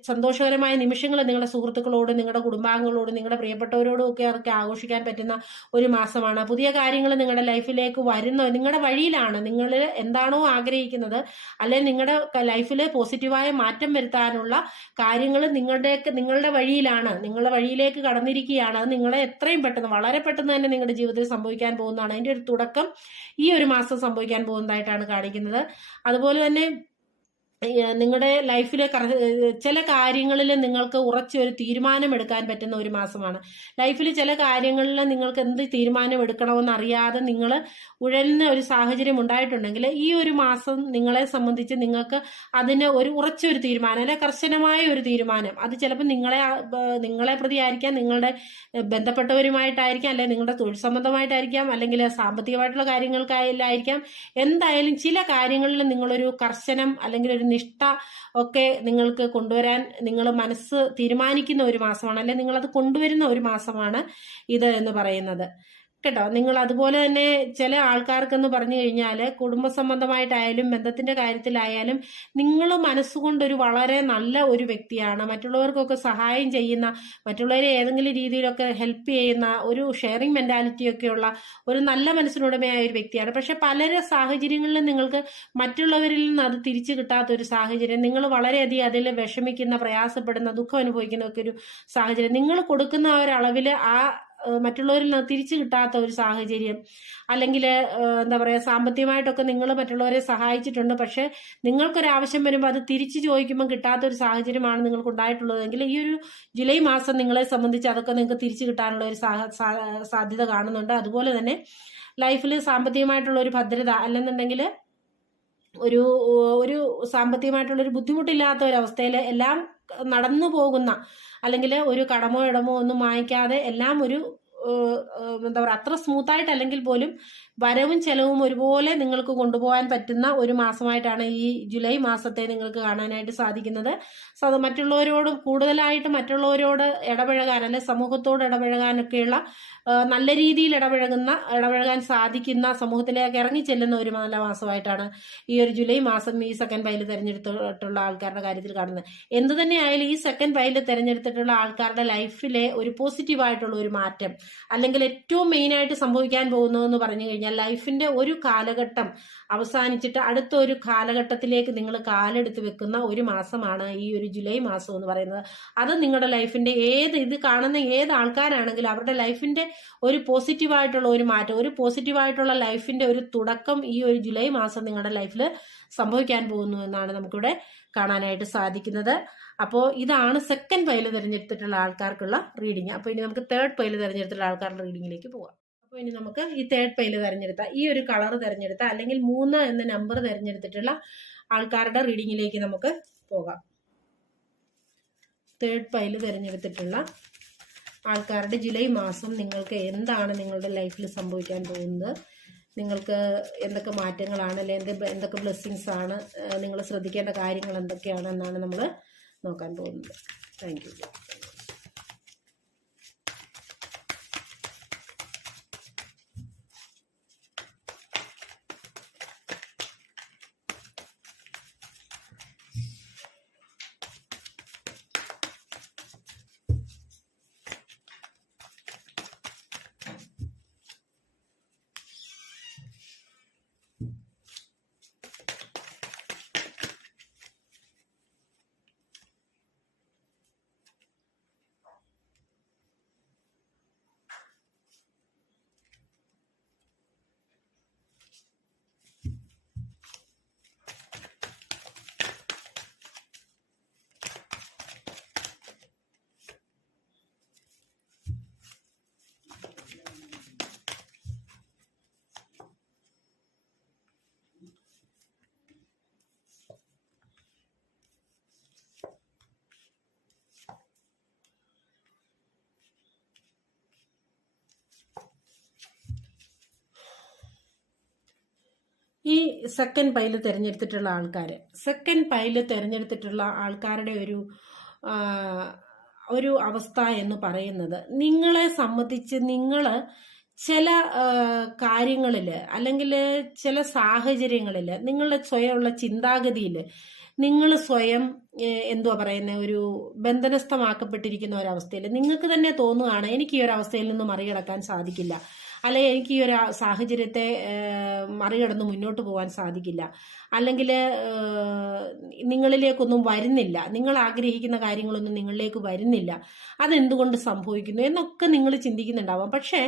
സന്തോഷകരമായ നിമിഷങ്ങൾ നിങ്ങളുടെ സുഹൃത്തുക്കളോട്, നിങ്ങളുടെ കുടുംബാംഗങ്ങളോട്, നിങ്ങളുടെ പ്രിയപ്പെട്ടവരോടും ഒക്കെ അവർക്ക് ആഘോഷിക്കാൻ പറ്റുന്ന ഒരു മാസമാണ്. പുതിയ കാര്യങ്ങൾ നിങ്ങളുടെ ലൈഫിലേക്ക് വരുന്ന, നിങ്ങളുടെ വഴിയിലാണ്. നിങ്ങൾ എന്താണോ ആഗ്രഹിക്കുന്നത്, അല്ലെങ്കിൽ നിങ്ങളുടെ ലൈഫിൽ പോസിറ്റീവായ മാറ്റം വരുത്താനുള്ള കാര്യങ്ങൾ നിങ്ങളുടെ വഴിയിലാണ്, നിങ്ങളുടെ വഴിയിലേക്ക് കടന്നിരിക്കുകയാണ്. അത് നിങ്ങളെ എത്രയും പെട്ടെന്ന്, വളരെ പെട്ടെന്ന് തന്നെ നിങ്ങളുടെ ജീവിതത്തിൽ സംഭവിക്കാൻ പോകുന്നതാണ്. അതിന്റെ ഒരു തുടക്കം ഈ ഒരു മാസം സംഭവിക്കാൻ പോകുന്നതായിട്ടാണ് കാണിക്കുന്നത്. അതുപോലെ തന്നെ നിങ്ങളുടെ ലൈഫിലെ ചില കാര്യങ്ങളിൽ നിങ്ങൾക്ക് ഉറച്ചൊരു തീരുമാനമെടുക്കാൻ പറ്റുന്ന ഒരു മാസമാണ്. ലൈഫിൽ ചില കാര്യങ്ങളിൽ നിങ്ങൾക്ക് എന്ത് തീരുമാനം എടുക്കണമെന്ന് അറിയാതെ നിങ്ങൾ ഉഴലുന്ന ഒരു സാഹചര്യം ഉണ്ടായിട്ടുണ്ടെങ്കിൽ ഈ ഒരു മാസം നിങ്ങളെ സംബന്ധിച്ച് നിങ്ങൾക്ക് അതിന് ഉറച്ചൊരു തീരുമാനം, അല്ലെ കർശനമായ ഒരു തീരുമാനം, അത് ചിലപ്പോൾ നിങ്ങളെ പ്രതി ആയിരിക്കാം, നിങ്ങളുടെ ബന്ധപ്പെട്ടവരുമായിട്ടായിരിക്കാം, അല്ലെങ്കിൽ നിങ്ങളുടെ തൊഴിൽ സംബന്ധമായിട്ടായിരിക്കാം, അല്ലെങ്കിൽ സാമ്പത്തികമായിട്ടുള്ള കാര്യങ്ങൾക്കായാലായിരിക്കാം. എന്തായാലും ചില കാര്യങ്ങളിൽ നിങ്ങളൊരു കർശനം അല്ലെങ്കിൽ ഒരു നിഷ്ഠ ഒക്കെ നിങ്ങൾക്ക് കൊണ്ടുവരാൻ നിങ്ങൾ മനസ്സ് തീരുമാനിക്കുന്ന ഒരു മാസമാണ്, അല്ലെങ്കിൽ നിങ്ങളത് കൊണ്ടുവരുന്ന ഒരു മാസമാണ് ഇത് എന്ന് പറയുന്നത് കേട്ടോ. നിങ്ങൾ അതുപോലെ തന്നെ ചില ആൾക്കാർക്കെന്ന് പറഞ്ഞു കഴിഞ്ഞാൽ കുടുംബ സംബന്ധമായിട്ടായാലും ബന്ധത്തിന്റെ കാര്യത്തിലായാലും നിങ്ങൾ മനസ്സുകൊണ്ടൊരു വളരെ നല്ല ഒരു വ്യക്തിയാണ്. മറ്റുള്ളവർക്കൊക്കെ സഹായം ചെയ്യുന്ന, മറ്റുള്ളവരെ ഏതെങ്കിലും രീതിയിലൊക്കെ ഹെൽപ്പ് ചെയ്യുന്ന, ഒരു ഷെയറിംഗ് മെന്റാലിറ്റി ഒക്കെയുള്ള ഒരു നല്ല മനസ്സിനുടമയായ ഒരു വ്യക്തിയാണ്. പക്ഷെ പല സാഹചര്യങ്ങളിലും നിങ്ങൾക്ക് മറ്റുള്ളവരിൽ നിന്ന് അത് തിരിച്ചു കിട്ടാത്ത ഒരു സാഹചര്യം, നിങ്ങൾ വളരെയധികം അതിൽ വിഷമിക്കുന്ന, പ്രയാസപ്പെടുന്ന, ദുഃഖം അനുഭവിക്കുന്ന ഒക്കെ ഒരു സാഹചര്യം, നിങ്ങൾ കൊടുക്കുന്ന ഒരളവിൽ ആ മറ്റുള്ളവരിൽ നിന്ന് തിരിച്ചു കിട്ടാത്ത ഒരു സാഹചര്യം, അല്ലെങ്കിൽ എന്താ പറയുക, സാമ്പത്തികമായിട്ടൊക്കെ നിങ്ങൾ മറ്റുള്ളവരെ സഹായിച്ചിട്ടുണ്ട്, പക്ഷെ നിങ്ങൾക്കൊരാവശ്യം വരുമ്പോൾ അത് തിരിച്ചു ചോദിക്കുമ്പോൾ കിട്ടാത്ത ഒരു സാഹചര്യമാണ് നിങ്ങൾക്ക് ഉണ്ടായിട്ടുള്ളതെങ്കിൽ ഈ ഒരു ജൂലൈ മാസം നിങ്ങളെ സംബന്ധിച്ച് അതൊക്കെ നിങ്ങൾക്ക് തിരിച്ചു കിട്ടാനുള്ള ഒരു സാധ്യത കാണുന്നുണ്ട്. അതുപോലെ തന്നെ ലൈഫിൽ സാമ്പത്തികമായിട്ടുള്ള ഒരു ഭദ്രത, അല്ലെന്നുണ്ടെങ്കിൽ ഒരു സാമ്പത്തികമായിട്ടുള്ള ഒരു ബുദ്ധിമുട്ടില്ലാത്ത ഒരവസ്ഥയിൽ എല്ലാം നടന്നു പോകുന്ന, അല്ലെങ്കിൽ ഒരു കടമോ ഇടമോ ഒന്നും വാങ്ങിക്കാതെ എല്ലാം ഒരു എന്താ പറയുക, അത്ര സ്മൂത്തായിട്ട് അല്ലെങ്കിൽ പോലും വരവും ചെലവും ഒരുപോലെ നിങ്ങൾക്ക് കൊണ്ടുപോകാൻ പറ്റുന്ന ഒരു മാസമായിട്ടാണ് ഈ ജൂലൈ മാസത്തെ നിങ്ങൾക്ക് കാണാനായിട്ട് സാധിക്കുന്നത്. കൂടുതലായിട്ട് മറ്റുള്ളവരോട് ഇടപഴകാൻ, അല്ലെ സമൂഹത്തോട് ഇടപഴകാനൊക്കെയുള്ള നല്ല രീതിയിൽ ഇടപഴകാൻ സാധിക്കുന്ന, സമൂഹത്തിലേക്ക് ഇറങ്ങി ചെല്ലുന്ന ഒരു നല്ല മാസമായിട്ടാണ് ഈ ഒരു ജൂലൈ മാസം ഈ സെക്കൻഡ് പൈല് തെരഞ്ഞെടുത്തിട്ടുള്ള ആൾക്കാരുടെ കാര്യത്തിൽ കാണുന്നത്. എന്ത് തന്നെയായാലും ഈ സെക്കൻഡ് പൈല് തെരഞ്ഞെടുത്തിട്ടുള്ള ആൾക്കാരുടെ ലൈഫിലെ ഒരു പോസിറ്റീവായിട്ടുള്ള ഒരു മാറ്റം, അല്ലെങ്കിൽ ഏറ്റവും മെയിനായിട്ട് സംഭവിക്കാൻ പോകുന്നതെന്ന് പറഞ്ഞു കഴിഞ്ഞാൽ ലൈഫിന്റെ ഒരു കാലഘട്ടം അവസാനിച്ചിട്ട് അടുത്ത ഒരു കാലഘട്ടത്തിലേക്ക് നിങ്ങൾ കാലെടുത്ത് വെക്കുന്ന ഒരു മാസമാണ് ഈ ഒരു ജൂലൈ മാസം എന്ന് പറയുന്നത്. അത് നിങ്ങളുടെ ലൈഫിന്റെ ഇത് കാണുന്ന ഏത് ആൾക്കാരാണെങ്കിലും അവരുടെ ലൈഫിന്റെ ഒരു പോസിറ്റീവായിട്ടുള്ള ഒരു മാറ്റം, ഒരു പോസിറ്റീവായിട്ടുള്ള ലൈഫിന്റെ ഒരു തുടക്കം ഈ ഒരു ജൂലൈ മാസം നിങ്ങളുടെ ലൈഫിൽ സംഭവിക്കാൻ പോകുന്നു എന്നാണ് നമുക്കിവിടെ കാണാനായിട്ട് സാധിക്കുന്നത്. അപ്പോൾ ഇതാണ് സെക്കൻഡ് പൈല് തിരഞ്ഞെടുത്തിട്ടുള്ള ആൾക്കാർക്കുള്ള റീഡിങ്. അപ്പോൾ ഇനി നമുക്ക് തേർഡ് പൈല് തിരഞ്ഞെടുത്തിട്ടുള്ള ആൾക്കാരുടെ റീഡിങ്ങിലേക്ക് പോകാം. അപ്പോൾ ഇനി നമുക്ക് ഈ തേർഡ് പൈല് തിരഞ്ഞെടുത്ത, ഈ ഒരു കളർ തിരഞ്ഞെടുത്ത, അല്ലെങ്കിൽ 3 എന്ന നമ്പർ തിരഞ്ഞെടുത്തിട്ടുള്ള ആൾക്കാരുടെ റീഡിങ്ങിലേക്ക് നമുക്ക് പോകാം. തേർഡ് പൈല് തിരഞ്ഞെടുത്തിട്ടുള്ള ആൾക്കാരുടെ ജൂലൈ മാസം നിങ്ങൾക്ക് എന്താണ് നിങ്ങളുടെ ലൈഫിൽ സംഭവിക്കാൻ പോകുന്നത്, നിങ്ങൾക്ക് എന്തൊക്കെ മാറ്റങ്ങളാണ്, അല്ലെങ്കിൽ എന്തൊക്കെ ബ്ലെസ്സിങ്സ് ആണ്, നിങ്ങൾ ശ്രദ്ധിക്കേണ്ട കാര്യങ്ങൾ എന്തൊക്കെയാണെന്നാണ് നമ്മൾ നോക്കാൻ പോകുന്നത്. Thank you. ഈ സെക്കൻഡ് പൈല് തിരഞ്ഞെടുത്തിട്ടുള്ള ആൾക്കാരുടെ ഒരു അവസ്ഥ എന്ന് പറയുന്നത്, നിങ്ങളെ സംബന്ധിച്ച് നിങ്ങൾ ചില കാര്യങ്ങളിൽ അല്ലെങ്കിൽ ചില സാഹചര്യങ്ങളിൽ നിങ്ങളുടെ സ്വയമുള്ള ചിന്താഗതിയിൽ നിങ്ങൾ സ്വയം എന്തുവാ പറയുന്ന ഒരു ബന്ധനസ്ഥമാക്കപ്പെട്ടിരിക്കുന്ന ഒരവസ്ഥയിൽ നിങ്ങൾക്ക് തന്നെ തോന്നുകയാണ്, എനിക്ക് ഈ ഒരു അവസ്ഥയിൽ നിന്ന് മറികടക്കാൻ സാധിക്കില്ല, അല്ലെങ്കിൽ എനിക്ക് ഈ ഒരു സാഹചര്യത്തെ മറികടന്ന് മുന്നോട്ട് പോകാൻ സാധിക്കില്ല, അല്ലെങ്കിൽ നിങ്ങളിലേക്കൊന്നും വരുന്നില്ല, നിങ്ങൾ ആഗ്രഹിക്കുന്ന കാര്യങ്ങളൊന്നും നിങ്ങളിലേക്ക് വരുന്നില്ല, അതെന്തുകൊണ്ട് സംഭവിക്കുന്നു എന്നൊക്കെ നിങ്ങൾ ചിന്തിക്കുന്നുണ്ടാവാം. പക്ഷേ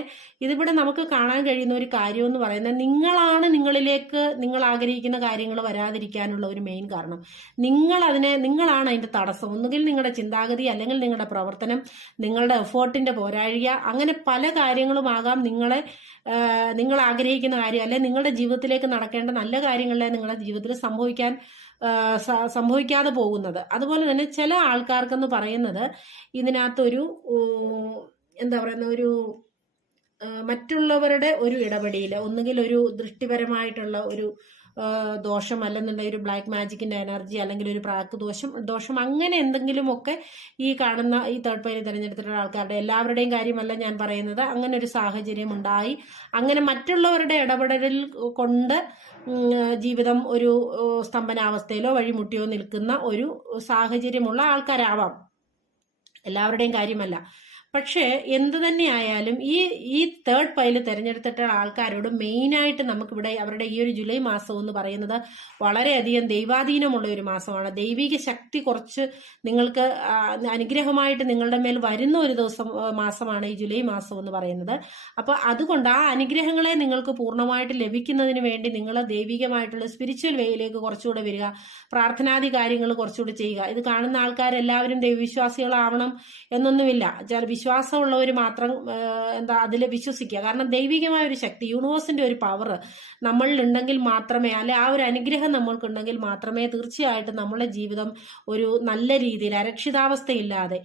ഇതിവിടെ നമുക്ക് കാണാൻ കഴിയുന്ന ഒരു കാര്യം എന്ന് പറയുന്നത്, നിങ്ങളാണ് നിങ്ങളിലേക്ക് നിങ്ങൾ ആഗ്രഹിക്കുന്ന കാര്യങ്ങൾ വരാതിരിക്കാനുള്ള ഒരു മെയിൻ കാരണം. നിങ്ങളാണ് അതിന്റെ തടസ്സം. ഒന്നുകിൽ നിങ്ങളുടെ ചിന്താഗതി, അല്ലെങ്കിൽ നിങ്ങളുടെ പ്രവർത്തനം, നിങ്ങളുടെ എഫേർട്ടിന്റെ പോരാഴിക, അങ്ങനെ പല കാര്യങ്ങളുമാകാം നിങ്ങൾ ആഗ്രഹിക്കുന്ന കാര്യം, അല്ലെ നിങ്ങളുടെ ജീവിതത്തിലേക്ക് നടക്കേണ്ട നല്ല കാര്യങ്ങളെ നിങ്ങളുടെ ജീവിതത്തിൽ സംഭവിക്കാതെ പോകുന്നത്. അതുപോലെ തന്നെ ചില ആൾക്കാർക്കെന്ന് പറയുന്നത്, ഇതിനകത്തൊരു എന്താ പറയുന്ന ഒരു മറ്റുള്ളവരുടെ ഒരു ഇടപെടൽ, ഒന്നുകിൽ ഒരു ദൃഷ്ടിപരമായിട്ടുള്ള ഒരു ദോഷം, അല്ലെന്നുണ്ടെങ്കിൽ ഒരു ബ്ലാക്ക് മാജിക്കിന്റെ എനർജി, അല്ലെങ്കിൽ ഒരു പ്രാക്ക് ദോഷം, അങ്ങനെ എന്തെങ്കിലുമൊക്കെ ഈ കാണുന്ന ഈ തേർഡ് പൈൽ തിരഞ്ഞെടുത്തിട്ടുള്ള ആൾക്കാരുടെ എല്ലാവരുടെയും കാര്യമല്ല ഞാൻ പറയുന്നത്, അങ്ങനെ ഒരു സാഹചര്യം ഉണ്ടായി, അങ്ങനെ മറ്റുള്ളവരുടെ ഇടപെടലിൽ കൊണ്ട് ജീവിതം ഒരു സ്തംഭനാവസ്ഥയിലോ വഴിമുട്ടിയോ നിൽക്കുന്ന ഒരു സാഹചര്യമുള്ള ആൾക്കാരാവാം. എല്ലാവരുടെയും കാര്യമല്ല. പക്ഷേ എന്തു തന്നെയായാലും ഈ തേർഡ് പൈല് തിരഞ്ഞെടുത്തിട്ടുള്ള ആൾക്കാരോട് മെയിനായിട്ട് നമുക്കിവിടെ അവരുടെ ഈ ഒരു ജൂലൈ മാസം എന്ന് പറയുന്നത് വളരെയധികം ദൈവാധീനമുള്ള ഒരു മാസമാണ്. ദൈവിക ശക്തി കുറച്ച് നിങ്ങൾക്ക് അനുഗ്രഹമായിട്ട് നിങ്ങളുടെ മേൽ വരുന്ന ഒരു മാസമാണ് ഈ ജൂലൈ മാസം എന്ന് പറയുന്നത്. അപ്പൊ അതുകൊണ്ട് ആ അനുഗ്രഹങ്ങളെ നിങ്ങൾക്ക് പൂർണ്ണമായിട്ട് ലഭിക്കുന്നതിന് വേണ്ടി നിങ്ങൾ ദൈവികമായിട്ടുള്ള സ്പിരിച്വൽ വേയിലേക്ക് കുറച്ചുകൂടെ വരിക, പ്രാർത്ഥനാദി കാര്യങ്ങൾ കുറച്ചുകൂടെ ചെയ്യുക. ഇത് കാണുന്ന ആൾക്കാരെല്ലാവരും ദൈവവിശ്വാസികളാവണം എന്നൊന്നുമില്ല. വിശ്വാസമുള്ളവർ മാത്രം അതിൽ വിശ്വസിക്കുക. കാരണം ദൈവികമായ ഒരു ശക്തി, യൂണിവേഴ്സിന്റെ ഒരു പവർ നമ്മളിൽ ഉണ്ടെങ്കിൽ മാത്രമേ, അല്ലെ ആ ഒരു അനുഗ്രഹം നമ്മൾക്കുണ്ടെങ്കിൽ മാത്രമേ തീർച്ചയായിട്ടും നമ്മുടെ ജീവിതം ഒരു നല്ല രീതിയിൽ അരക്ഷിതാവസ്ഥയില്ലാതെ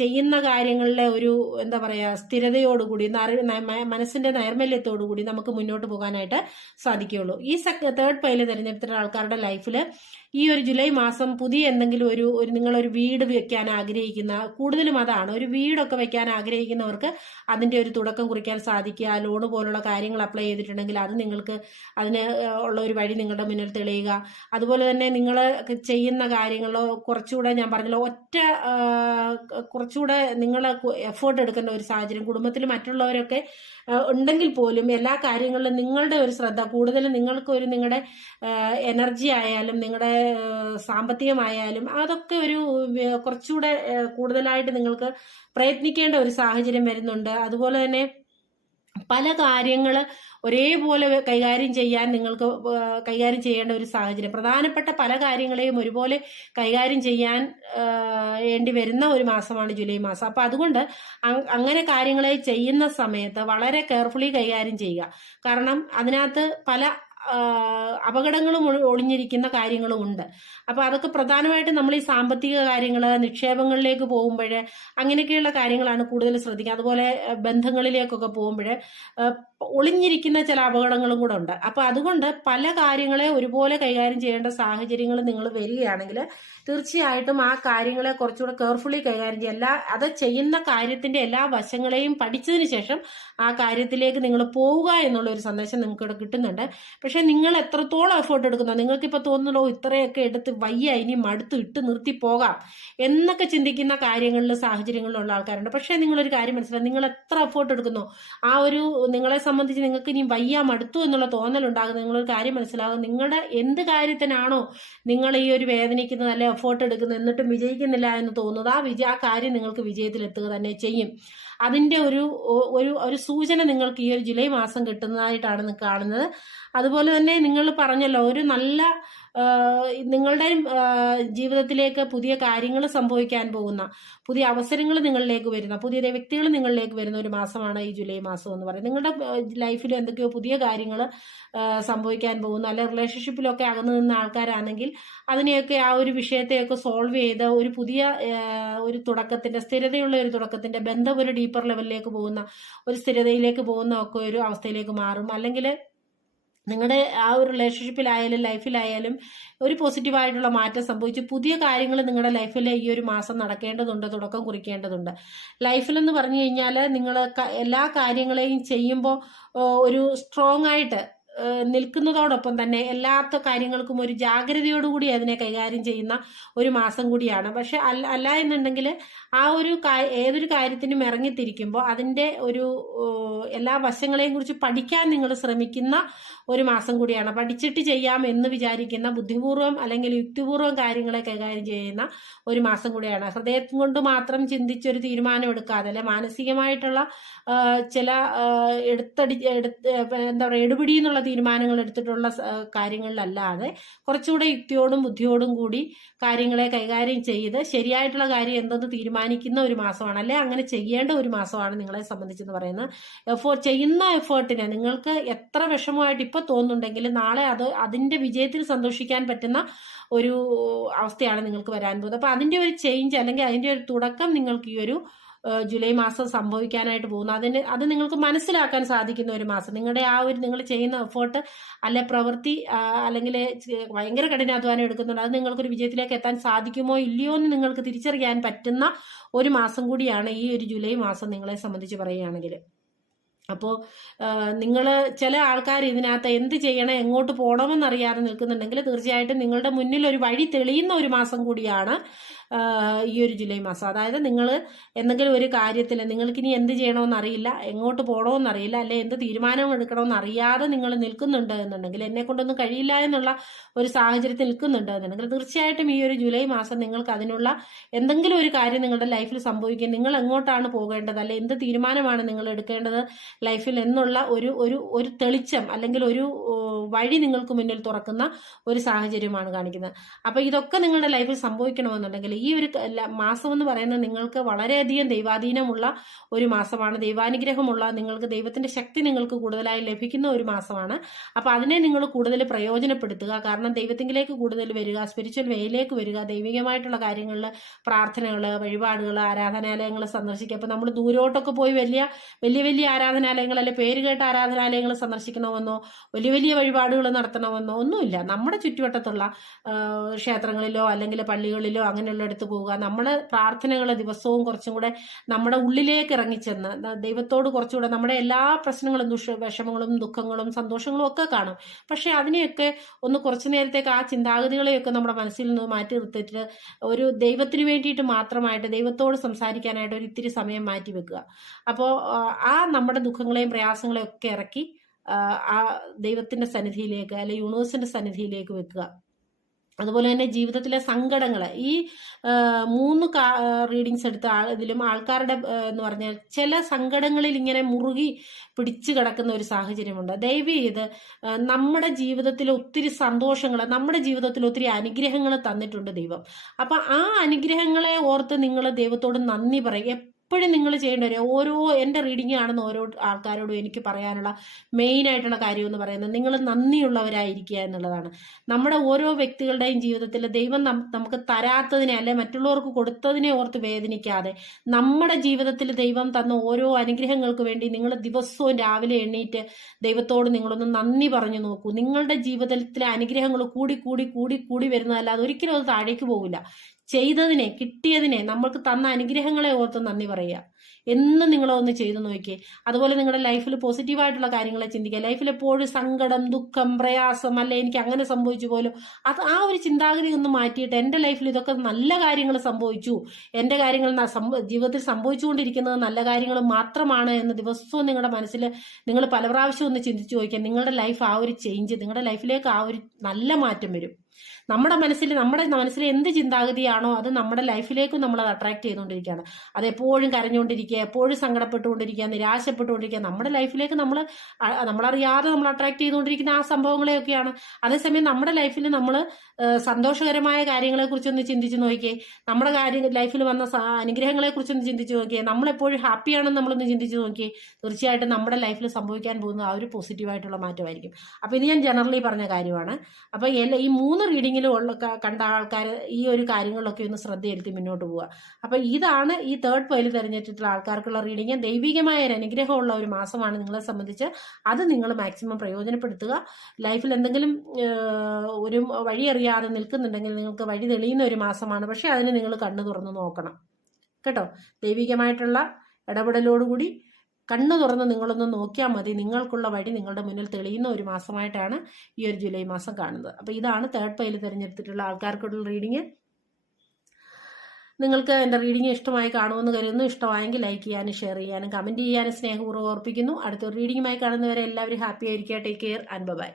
ചെയ്യുന്ന കാര്യങ്ങളിലെ ഒരു എന്താ പറയാ സ്ഥിരതയോടുകൂടി മനസ്സിന്റെ നൈർമല്യത്തോടുകൂടി നമുക്ക് മുന്നോട്ട് പോകാനായിട്ട് സാധിക്കുകയുള്ളൂ. ഈ തേർഡ് പൈല് തിരഞ്ഞെടുത്തിട്ടുള്ള ആൾക്കാരുടെ ലൈഫിൽ ഈ ഒരു ജൂലൈ മാസം പുതിയ എന്തെങ്കിലും ഒരു നിങ്ങളൊരു വീട് വെക്കാൻ ആഗ്രഹിക്കുന്ന, കൂടുതലും അതാണ്, ഒരു വീടൊക്കെ വെക്കാൻ ആഗ്രഹിക്കുന്നവർക്ക് അതിന്റെ ഒരു തുടക്കം കുറിക്കാൻ സാധിക്കുക. ലോണ് പോലുള്ള കാര്യങ്ങൾ അപ്ലൈ ചെയ്തിട്ടുണ്ടെങ്കിൽ അത് നിങ്ങൾക്ക് അതിന് ഉള്ള ഒരു വഴി നിങ്ങളുടെ മുന്നിൽ തെളിയുക. അതുപോലെ തന്നെ നിങ്ങൾ ചെയ്യുന്ന കാര്യങ്ങളോ കുറച്ചുകൂടെ ഞാൻ പറഞ്ഞല്ലോ കുറച്ചുകൂടെ നിങ്ങൾ എഫേർട്ട് എടുക്കേണ്ട ഒരു സാഹചര്യം, കുടുംബത്തിൽ മറ്റുള്ളവരൊക്കെ ഉണ്ടെങ്കിൽ പോലും എല്ലാ കാര്യങ്ങളിലും നിങ്ങളുടെ ഒരു ശ്രദ്ധ കൂടുതലും നിങ്ങളുടെ എനർജി ആയാലും നിങ്ങളുടെ സാമ്പത്തികമായാലും അതൊക്കെ ഒരു കുറച്ചുകൂടെ കൂടുതലായിട്ട് നിങ്ങൾക്ക് പ്രയത്നിക്കേണ്ട ഒരു സാഹചര്യം വരുന്നുണ്ട്. അതുപോലെ തന്നെ പല കാര്യങ്ങൾ ഒരേപോലെ കൈകാര്യം ചെയ്യേണ്ട ഒരു സാഹചര്യം, പ്രധാനപ്പെട്ട പല കാര്യങ്ങളെയും ഒരുപോലെ കൈകാര്യം ചെയ്യാൻ വേണ്ടി വരുന്ന ഒരു മാസമാണ് ജൂലൈ മാസം. അപ്പൊ അതുകൊണ്ട് അങ്ങനെ കാര്യങ്ങളെ ചെയ്യുന്ന സമയത്ത് വളരെ കെയർഫുള്ളി കൈകാര്യം ചെയ്യുക. കാരണം അതിനകത്ത് പല അപകടങ്ങളും ഒളിഞ്ഞിരിക്കുന്ന കാര്യങ്ങളും ഉണ്ട്. അപ്പൊ അതൊക്കെ പ്രധാനമായിട്ടും നമ്മൾ ഈ സാമ്പത്തിക കാര്യങ്ങൾ, നിക്ഷേപങ്ങളിലേക്ക് പോകുമ്പോൾ അങ്ങനെയൊക്കെയുള്ള കാര്യങ്ങളാണ് കൂടുതൽ ശ്രദ്ധിക്കുക. അതുപോലെ ബന്ധങ്ങളിലേക്കൊക്കെ പോകുമ്പോൾ ഒളിഞ്ഞിരിക്കുന്ന ചില അപകടങ്ങളും കൂടെ ഉണ്ട്. അപ്പോൾ അതുകൊണ്ട് പല കാര്യങ്ങളെ ഒരുപോലെ കൈകാര്യം ചെയ്യേണ്ട സാഹചര്യങ്ങൾ നിങ്ങൾ വരികയാണെങ്കിൽ തീർച്ചയായിട്ടും ആ കാര്യങ്ങളെ കുറച്ചുകൂടെ കെയർഫുള്ളി കൈകാര്യം ചെയ്യുക. അത് ചെയ്യുന്ന കാര്യത്തിന്റെ എല്ലാ വശങ്ങളെയും പഠിച്ചതിന് ശേഷം ആ കാര്യത്തിലേക്ക് നിങ്ങൾ പോവുക എന്നുള്ള ഒരു സന്ദേശം നിങ്ങൾക്ക് ഇവിടെ കിട്ടുന്നുണ്ട്. പക്ഷെ നിങ്ങൾ എത്രത്തോളം എഫേർട്ട് എടുക്കുന്നോ, നിങ്ങൾക്കിപ്പോൾ തോന്നുന്നുണ്ടോ ഇത്രയൊക്കെ എടുത്ത് വയ്യ ഇനി മടുത്തു ഇട്ട് നിർത്തി പോകാം എന്നൊക്കെ ചിന്തിക്കുന്ന കാര്യങ്ങളിലും സാഹചര്യങ്ങളിലുള്ള ആൾക്കാരുണ്ട്. പക്ഷേ നിങ്ങളൊരു കാര്യം മനസ്സിലാക്കുക, നിങ്ങൾ എത്ര എഫേർട്ട് എടുക്കുന്നോ ആ ഒരു നിങ്ങളെ സംബന്ധിച്ച് നിങ്ങൾക്ക് ഇനി വയ്യ മടുത്തു എന്നുള്ള തോന്നലുണ്ടാകുന്നത് നിങ്ങളൊരു കാര്യം മനസ്സിലാകും, നിങ്ങളുടെ എന്ത് കാര്യത്തിനാണോ നിങ്ങൾ ഈ ഒരു വേദനിക്കുന്നത് അല്ലെ എഫേർട്ട് എടുക്കുന്നത് എന്നിട്ടും വിജയിക്കുന്നില്ല എന്ന് തോന്നുന്നത് ആ കാര്യം നിങ്ങൾക്ക് വിജയത്തിലെത്തുക തന്നെ ചെയ്യും. അതിന്റെ ഒരു ഒരു സൂചന നിങ്ങൾക്ക് ഈ ഒരു ജൂലൈ മാസം കിട്ടുന്നതായിട്ടാണ് കാണുന്നത്. അതുപോലെ തന്നെ നിങ്ങൾ പറഞ്ഞല്ലോ ഒരു നല്ല നിങ്ങളുടെ ജീവിതത്തിലേക്ക് പുതിയ കാര്യങ്ങൾ സംഭവിക്കാൻ പോകുന്ന, പുതിയ അവസരങ്ങൾ നിങ്ങളിലേക്ക് വരുന്ന, പുതിയ വ്യക്തികൾ നിങ്ങളിലേക്ക് വരുന്ന ഒരു മാസമാണ് ഈ ജൂലൈ മാസം എന്ന് പറയുന്നത്. നിങ്ങളുടെ ലൈഫിൽ എന്തൊക്കെയോ പുതിയ കാര്യങ്ങൾ സംഭവിക്കാൻ പോകുന്ന, അല്ലെ റിലേഷൻഷിപ്പിലൊക്കെ അകന്നു നിന്ന ആൾക്കാരാണെങ്കിൽ അതിനെയൊക്കെ ആ ഒരു വിഷയത്തെയൊക്കെ സോൾവ് ചെയ്ത് ഒരു പുതിയ ഒരു തുടക്കത്തിന്റെ, സ്ഥിരതയുള്ള ഒരു തുടക്കത്തിന്റെ, ബന്ധം ഒരു ഡീപ്പർ ലെവലിലേക്ക് പോകുന്ന, ഒരു സ്ഥിരതയിലേക്ക് പോകുന്ന ഒക്കെ ഒരു അവസ്ഥയിലേക്ക് മാറും. അല്ലെങ്കിൽ നിങ്ങളുടെ ആ ഒരു റിലേഷൻഷിപ്പിലായാലും ലൈഫിലായാലും ഒരു പോസിറ്റീവായിട്ടുള്ള മാറ്റം സംഭവിച്ച് പുതിയ കാര്യങ്ങൾ നിങ്ങളുടെ ലൈഫിൽ ഈ ഒരു മാസം നടക്കേണ്ടതുണ്ട്, തുടക്കം കുറിക്കേണ്ടതുണ്ട്. ലൈഫിലെന്ന് പറഞ്ഞു കഴിഞ്ഞാൽ നിങ്ങൾ എല്ലാ കാര്യങ്ങളെയും ചെയ്യുമ്പോൾ ഒരു സ്ട്രോങ് ആയിട്ട് നിൽക്കുന്നതോടൊപ്പം തന്നെ എല്ലാത്ത കാര്യങ്ങൾക്കും ഒരു ജാഗ്രതയോടുകൂടി അതിനെ കൈകാര്യം ചെയ്യുന്ന ഒരു മാസം കൂടിയാണ്. പക്ഷെ അല്ല എന്നുണ്ടെങ്കിൽ ആ ഒരു ഏതൊരു കാര്യത്തിനും ഇറങ്ങിത്തിരിക്കുമ്പോൾ അതിൻ്റെ ഒരു എല്ലാ വശങ്ങളെയും കുറിച്ച് പഠിക്കാൻ നിങ്ങൾ ശ്രമിക്കുന്ന ഒരു മാസം കൂടിയാണ്. പഠിച്ചിട്ട് ചെയ്യാം എന്ന് വിചാരിക്കുന്ന, ബുദ്ധിപൂർവ്വം അല്ലെങ്കിൽ യുക്തിപൂർവ്വം കാര്യങ്ങളെ കൈകാര്യം ചെയ്യുന്ന ഒരു മാസം കൂടിയാണ്. ഹൃദയം കൊണ്ട് മാത്രം ചിന്തിച്ചൊരു തീരുമാനം എടുക്കാതെ, അല്ലെ മാനസികമായിട്ടുള്ള ചില എന്താ പറയുക എടുപിടി എന്നുള്ള തീരുമാനങ്ങൾ എടുത്തിട്ടുള്ള കാര്യങ്ങളിലല്ലാതെ കുറച്ചുകൂടെ യുക്തിയോടും ബുദ്ധിയോടും കൂടി കാര്യങ്ങളെ കൈകാര്യം ചെയ്ത് ശരിയായിട്ടുള്ള കാര്യം എന്തെന്ന് തീരുമാനിക്കുന്ന ഒരു മാസമാണ്, അല്ലെ അങ്ങനെ ചെയ്യേണ്ട ഒരു മാസമാണ് നിങ്ങളെ സംബന്ധിച്ചെന്ന് പറയുന്നത്. ചെയ്യുന്ന എഫേർട്ടിനെ നിങ്ങൾക്ക് എത്ര വിഷമമായിട്ട് ഇപ്പൊ തോന്നുന്നുണ്ടെങ്കിൽ നാളെ അതിന്റെ വിജയത്തിൽ സന്തോഷിക്കാൻ പറ്റുന്ന ഒരു അവസ്ഥയാണ് നിങ്ങൾക്ക് വരാൻ പോകുന്നത്. അപ്പൊ അതിന്റെ ഒരു ചേഞ്ച് അല്ലെങ്കിൽ അതിന്റെ ഒരു തുടക്കം നിങ്ങൾക്ക് ഈ ഒരു ജൂലൈ മാസം സംഭവിക്കാനായിട്ട് പോകുന്നു. അത് നിങ്ങൾക്ക് മനസ്സിലാക്കാൻ സാധിക്കുന്ന ഒരു മാസം. നിങ്ങളുടെ ആ ഒരു നിങ്ങൾ ചെയ്യുന്ന എഫേർട്ട് അല്ലെ പ്രവൃത്തി അല്ലെങ്കിൽ ഭയങ്കര കഠിനാധ്വാനം എടുക്കുന്നുണ്ട്, അത് നിങ്ങൾക്കൊരു വിജയത്തിലേക്ക് എത്താൻ സാധിക്കുമോ ഇല്ലയോ എന്ന് നിങ്ങൾക്ക് തിരിച്ചറിയാൻ പറ്റുന്ന ഒരു മാസം കൂടിയാണ് ഈ ഒരു ജൂലൈ മാസം നിങ്ങളെ സംബന്ധിച്ച് പറയുകയാണെങ്കിൽ. അപ്പോൾ നിങ്ങൾ ചില ആൾക്കാർ ഇതിനകത്ത് എന്ത് ചെയ്യണം എങ്ങോട്ട് പോകണമെന്നറിയാതെ നിൽക്കുന്നുണ്ടെങ്കിൽ തീർച്ചയായിട്ടും നിങ്ങളുടെ മുന്നിൽ ഒരു വഴി തെളിയുന്ന ഒരു മാസം കൂടിയാണ് ഈ ഒരു ജൂലൈ മാസം. അതായത് നിങ്ങൾ എന്തെങ്കിലും ഒരു കാര്യത്തിൽ നിങ്ങൾക്കിനി എന്ത് ചെയ്യണമെന്ന് അറിയില്ല, എങ്ങോട്ട് പോകണമെന്നറിയില്ല, അല്ലെ എന്ത് തീരുമാനം എടുക്കണമെന്ന് അറിയാതെ നിങ്ങൾ നിൽക്കുന്നുണ്ട് എന്നുണ്ടെങ്കിൽ, എന്നെ കൊണ്ടൊന്നും കഴിയില്ല എന്നുള്ള ഒരു സാഹചര്യത്തിൽ നിൽക്കുന്നുണ്ട് എന്നുണ്ടെങ്കിൽ തീർച്ചയായിട്ടും ഈ ഒരു ജൂലൈ മാസം നിങ്ങൾക്ക് അതിനുള്ള എന്തെങ്കിലും ഒരു കാര്യം നിങ്ങളുടെ ലൈഫിൽ സംഭവിക്കും. നിങ്ങൾ എങ്ങോട്ടാണ് പോകേണ്ടത്, അല്ലെ എന്ത് തീരുമാനമാണ് നിങ്ങൾ എടുക്കേണ്ടത് ലൈഫിൽ എന്നുള്ള ഒരു തെളിച്ചം അല്ലെങ്കിൽ ഒരു വഴി നിങ്ങൾക്ക് മുന്നിൽ തുറക്കുന്ന ഒരു സാഹചര്യമാണ് കാണിക്കുന്നത്. അപ്പൊ ഇതൊക്കെ നിങ്ങളുടെ ലൈഫിൽ സംഭവിക്കണമെന്നുണ്ടെങ്കിൽ ഈ ഒരു മാസം എന്ന് പറയുന്നത് നിങ്ങൾക്ക് വളരെയധികം ദൈവാധീനമുള്ള ഒരു മാസമാണ്, ദൈവാനുഗ്രഹമുള്ള, നിങ്ങൾക്ക് ദൈവത്തിന്റെ ശക്തി നിങ്ങൾക്ക് കൂടുതലായി ലഭിക്കുന്ന ഒരു മാസമാണ്. അപ്പൊ അതിനെ നിങ്ങൾ കൂടുതൽ പ്രയോജനപ്പെടുത്തുക. കാരണം ദൈവത്തിലേക്ക് കൂടുതൽ വരിക, സ്പിരിച്വൽ വേയിലേക്ക് വരിക, ദൈവികമായിട്ടുള്ള കാര്യങ്ങളിൽ പ്രാർത്ഥനകൾ, വഴിപാടുകൾ, ആരാധനാലയങ്ങൾ സന്ദർശിക്കുക. അപ്പൊ നമ്മൾ ദൂരോട്ടൊക്കെ പോയി വലിയ വലിയ ആരാധനാലയങ്ങൾ അല്ലെ പേരുകേട്ട ആരാധനാലയങ്ങൾ സന്ദർശിക്കണമെന്നോ വലിയ വഴിപാടുകൾ നടത്തണമെന്നോ ഒന്നുമില്ല. നമ്മുടെ ചുറ്റുവട്ടത്തുള്ള ക്ഷേത്രങ്ങളിലോ അല്ലെങ്കിൽ പള്ളികളിലോ അങ്ങനെയുള്ള അടുത്ത് പോവുക. നമ്മുടെ പ്രാർത്ഥനകൾ ദിവസവും കുറച്ചും കൂടെ നമ്മുടെ ഉള്ളിലേക്ക് ഇറങ്ങിച്ചെന്ന് ദൈവത്തോട് കുറച്ചുകൂടെ നമ്മുടെ എല്ലാ പ്രശ്നങ്ങളും വിഷമങ്ങളും ദുഃഖങ്ങളും സന്തോഷങ്ങളും ഒക്കെ കാണും. പക്ഷെ അതിനെയൊക്കെ ഒന്ന് കുറച്ചു നേരത്തേക്ക് ആ ചിന്താഗതികളെയൊക്കെ നമ്മുടെ മനസ്സിൽ നിന്ന് മാറ്റി നിർത്തിയിട്ട് ഒരു ദൈവത്തിന് വേണ്ടിയിട്ട് മാത്രമായിട്ട് ദൈവത്തോട് സംസാരിക്കാനായിട്ട് ഒരു ഇത്തിരി സമയം മാറ്റി വെക്കുക. അപ്പോൾ ആ നമ്മുടെ ദുഃഖങ്ങളെയും പ്രയാസങ്ങളെയും ഒക്കെ ഇറക്കി ആ ദൈവത്തിന്റെ സന്നിധിയിലേക്ക് അല്ലെ യൂണിവേഴ്സിന്റെ സന്നിധിയിലേക്ക് വെക്കുക. അതുപോലെ തന്നെ ജീവിതത്തിലെ സങ്കടങ്ങൾ, ഈ 3 റീഡിങ്സ് എടുത്ത ഇതിലും ആൾക്കാരുടെ എന്ന് പറഞ്ഞാൽ ചില സങ്കടങ്ങളിൽ ഇങ്ങനെ മുറുകി പിടിച്ചു കിടക്കുന്ന ഒരു സാഹചര്യമുണ്ട്. ദയവ് ചെയ്ത് നമ്മുടെ ജീവിതത്തിൽ ഒത്തിരി സന്തോഷങ്ങൾ, നമ്മുടെ ജീവിതത്തിൽ ഒത്തിരി അനുഗ്രഹങ്ങൾ തന്നിട്ടുണ്ട് ദൈവം. അപ്പൊ ആ അനുഗ്രഹങ്ങളെ ഓർത്ത് നിങ്ങൾ ദൈവത്തോട് നന്ദി പറയും. എപ്പോഴും നിങ്ങൾ ചെയ്യേണ്ട ഓരോ എൻ്റെ റീഡിങ് കാണുന്ന ഓരോ ആൾക്കാരോടും എനിക്ക് പറയാനുള്ള മെയിനായിട്ടുള്ള കാര്യം എന്ന് പറയുന്നത് നിങ്ങൾ നന്ദിയുള്ളവരായിരിക്കുക എന്നുള്ളതാണ്. നമ്മുടെ ഓരോ വ്യക്തികളുടെയും ജീവിതത്തിൽ ദൈവം നമുക്ക് തരാത്തതിനെ അല്ലെ മറ്റുള്ളവർക്ക് കൊടുത്തതിനെ ഓർത്ത് വേദനിക്കാതെ നമ്മുടെ ജീവിതത്തിൽ ദൈവം തന്ന ഓരോ അനുഗ്രഹങ്ങൾക്ക് വേണ്ടി നിങ്ങൾ ദിവസവും രാവിലെ എണ്ണീറ്റ് ദൈവത്തോട് നിങ്ങളൊന്ന് നന്ദി പറഞ്ഞു നോക്കൂ. നിങ്ങളുടെ ജീവിതത്തിലെ അനുഗ്രഹങ്ങൾ കൂടി കൂടി കൂടി കൂടി വരുന്നതല്ലാതെ ഒരിക്കലും അത് താഴേക്ക് പോകില്ല. ചെയ്തതിനെ, കിട്ടിയതിനെ, നമ്മൾക്ക് തന്ന അനുഗ്രഹങ്ങളെ ഓർത്ത് നന്ദി പറയുക. എന്നും നിങ്ങളൊന്ന് ചെയ്തു നോക്കിയേ. അതുപോലെ നിങ്ങളുടെ ലൈഫിൽ പോസിറ്റീവായിട്ടുള്ള കാര്യങ്ങളെ ചിന്തിക്കുക. ലൈഫിൽ എപ്പോഴും സങ്കടം, ദുഃഖം, പ്രയാസം, അല്ലെ എനിക്ക് അങ്ങനെ സംഭവിച്ചു പോലും, അത് ആ ഒരു ചിന്താഗതി ഒന്ന് മാറ്റിയിട്ട് എൻ്റെ ലൈഫിൽ ഇതൊക്കെ നല്ല കാര്യങ്ങൾ സംഭവിച്ചു, എൻ്റെ കാര്യങ്ങൾ ജീവിതത്തിൽ സംഭവിച്ചുകൊണ്ടിരിക്കുന്നത് നല്ല കാര്യങ്ങൾ മാത്രമാണ് എന്ന് ദിവസവും നിങ്ങളുടെ മനസ്സിൽ നിങ്ങൾ പല പ്രാവശ്യം ഒന്ന് ചിന്തിച്ചു നോക്കിയാൽ നിങ്ങളുടെ ലൈഫ് ആ ഒരു ചേഞ്ച്, നിങ്ങളുടെ ലൈഫിലേക്ക് ആ ഒരു നല്ല മാറ്റം വരും. നമ്മുടെ മനസ്സിൽ എന്ത് ചിന്താഗതിയാണോ അത് നമ്മുടെ ലൈഫിലേക്കും നമ്മൾ അത് അട്രാക്ട് ചെയ്തുകൊണ്ടിരിക്കുകയാണ്. അത് എപ്പോഴും കരഞ്ഞുകൊണ്ടിരിക്കുക, എപ്പോഴും സങ്കടപ്പെട്ടുകൊണ്ടിരിക്കുക, നിരാശപ്പെട്ടുകൊണ്ടിരിക്കുക, നമ്മുടെ ലൈഫിലേക്ക് നമ്മളറിയാതെ നമ്മൾ അട്രാക്ട് ചെയ്തുകൊണ്ടിരിക്കുന്ന ആ സംഭവങ്ങളെയൊക്കെയാണ്. അതേസമയം നമ്മുടെ ലൈഫിൽ നമ്മൾ സന്തോഷകരമായ കാര്യങ്ങളെ കുറിച്ചൊന്ന് ചിന്തിച്ചു നോക്കിയേ, നമ്മുടെ ലൈഫിൽ വന്ന അനുഗ്രഹങ്ങളെ കുറിച്ചൊന്ന് ചിന്തിച്ചു നോക്കിയേ, നമ്മളെപ്പോഴും ഹാപ്പിയാണെന്ന് നമ്മളൊന്ന് ചിന്തിച്ചു നോക്കിയേ, തീർച്ചയായിട്ടും നമ്മുടെ ലൈഫിൽ സംഭവിക്കാൻ പോകുന്ന ആ ഒരു പോസിറ്റീവായിട്ടുള്ള മാറ്റമായിരിക്കും. അപ്പോൾ ഇത് ഞാൻ ജനറലി പറഞ്ഞ കാര്യമാണ്. അപ്പോൾ ഈ 3 റീഡിങ്ങിലും കണ്ട ആൾക്കാർ ഈ ഒരു കാര്യങ്ങളിലൊക്കെ ഒന്ന് ശ്രദ്ധയെടുത്ത് മുന്നോട്ട് പോവുക. അപ്പോൾ ഇതാണ് ഈ 3rd പൈൽ തിരഞ്ഞെടുത്തിട്ടുള്ള ആൾക്കാർക്കുള്ള റീഡിങ്. ദൈവികമായ ഒരു അനുഗ്രഹമുള്ള ഒരു മാസമാണ് നിങ്ങളെ സംബന്ധിച്ച്. അത് നിങ്ങൾ മാക്സിമം പ്രയോജനപ്പെടുത്തുക. ലൈഫിൽ എന്തെങ്കിലും ഒരു വഴി അറിയാതെ നിൽക്കുന്നുണ്ടെങ്കിൽ നിങ്ങൾക്ക് വഴി തെളിയുന്ന ഒരു മാസമാണ്. പക്ഷെ അതിന് നിങ്ങൾ കണ്ണു തുറന്ന് നോക്കണം കേട്ടോ. ദൈവികമായിട്ടുള്ള ഇടപെടലോടുകൂടി കണ്ണു തുറന്ന് നിങ്ങളൊന്ന് നോക്കിയാൽ മതി. നിങ്ങൾക്കുള്ള വഴി നിങ്ങളുടെ മുന്നിൽ തെളിയുന്ന ഒരു മാസമായിട്ടാണ് ഈ ഒരു ജൂലൈ മാസം കാണുന്നത്. അപ്പോൾ ഇതാണ് 3rd പൈൽ തിരഞ്ഞെടുത്തിട്ടുള്ള ആൾക്കാർക്കുള്ള റീഡിങ്. നിങ്ങൾക്ക് എൻ്റെ റീഡിങ് ഇഷ്ടമായി കാണുമെന്ന് കരുതുന്നു. ഇഷ്ടമായെങ്കിൽ ലൈക്ക് ചെയ്യാനും ഷെയർ ചെയ്യാനും കമൻറ്റ് ചെയ്യാനും സ്നേഹപൂർവ്വം ഓർപ്പിക്കുന്നു. അടുത്തൊരു റീഡിങ്ങുമായി കാണുന്നവരെ എല്ലാവരും ഹാപ്പി ആയിരിക്കുക. Take care and by.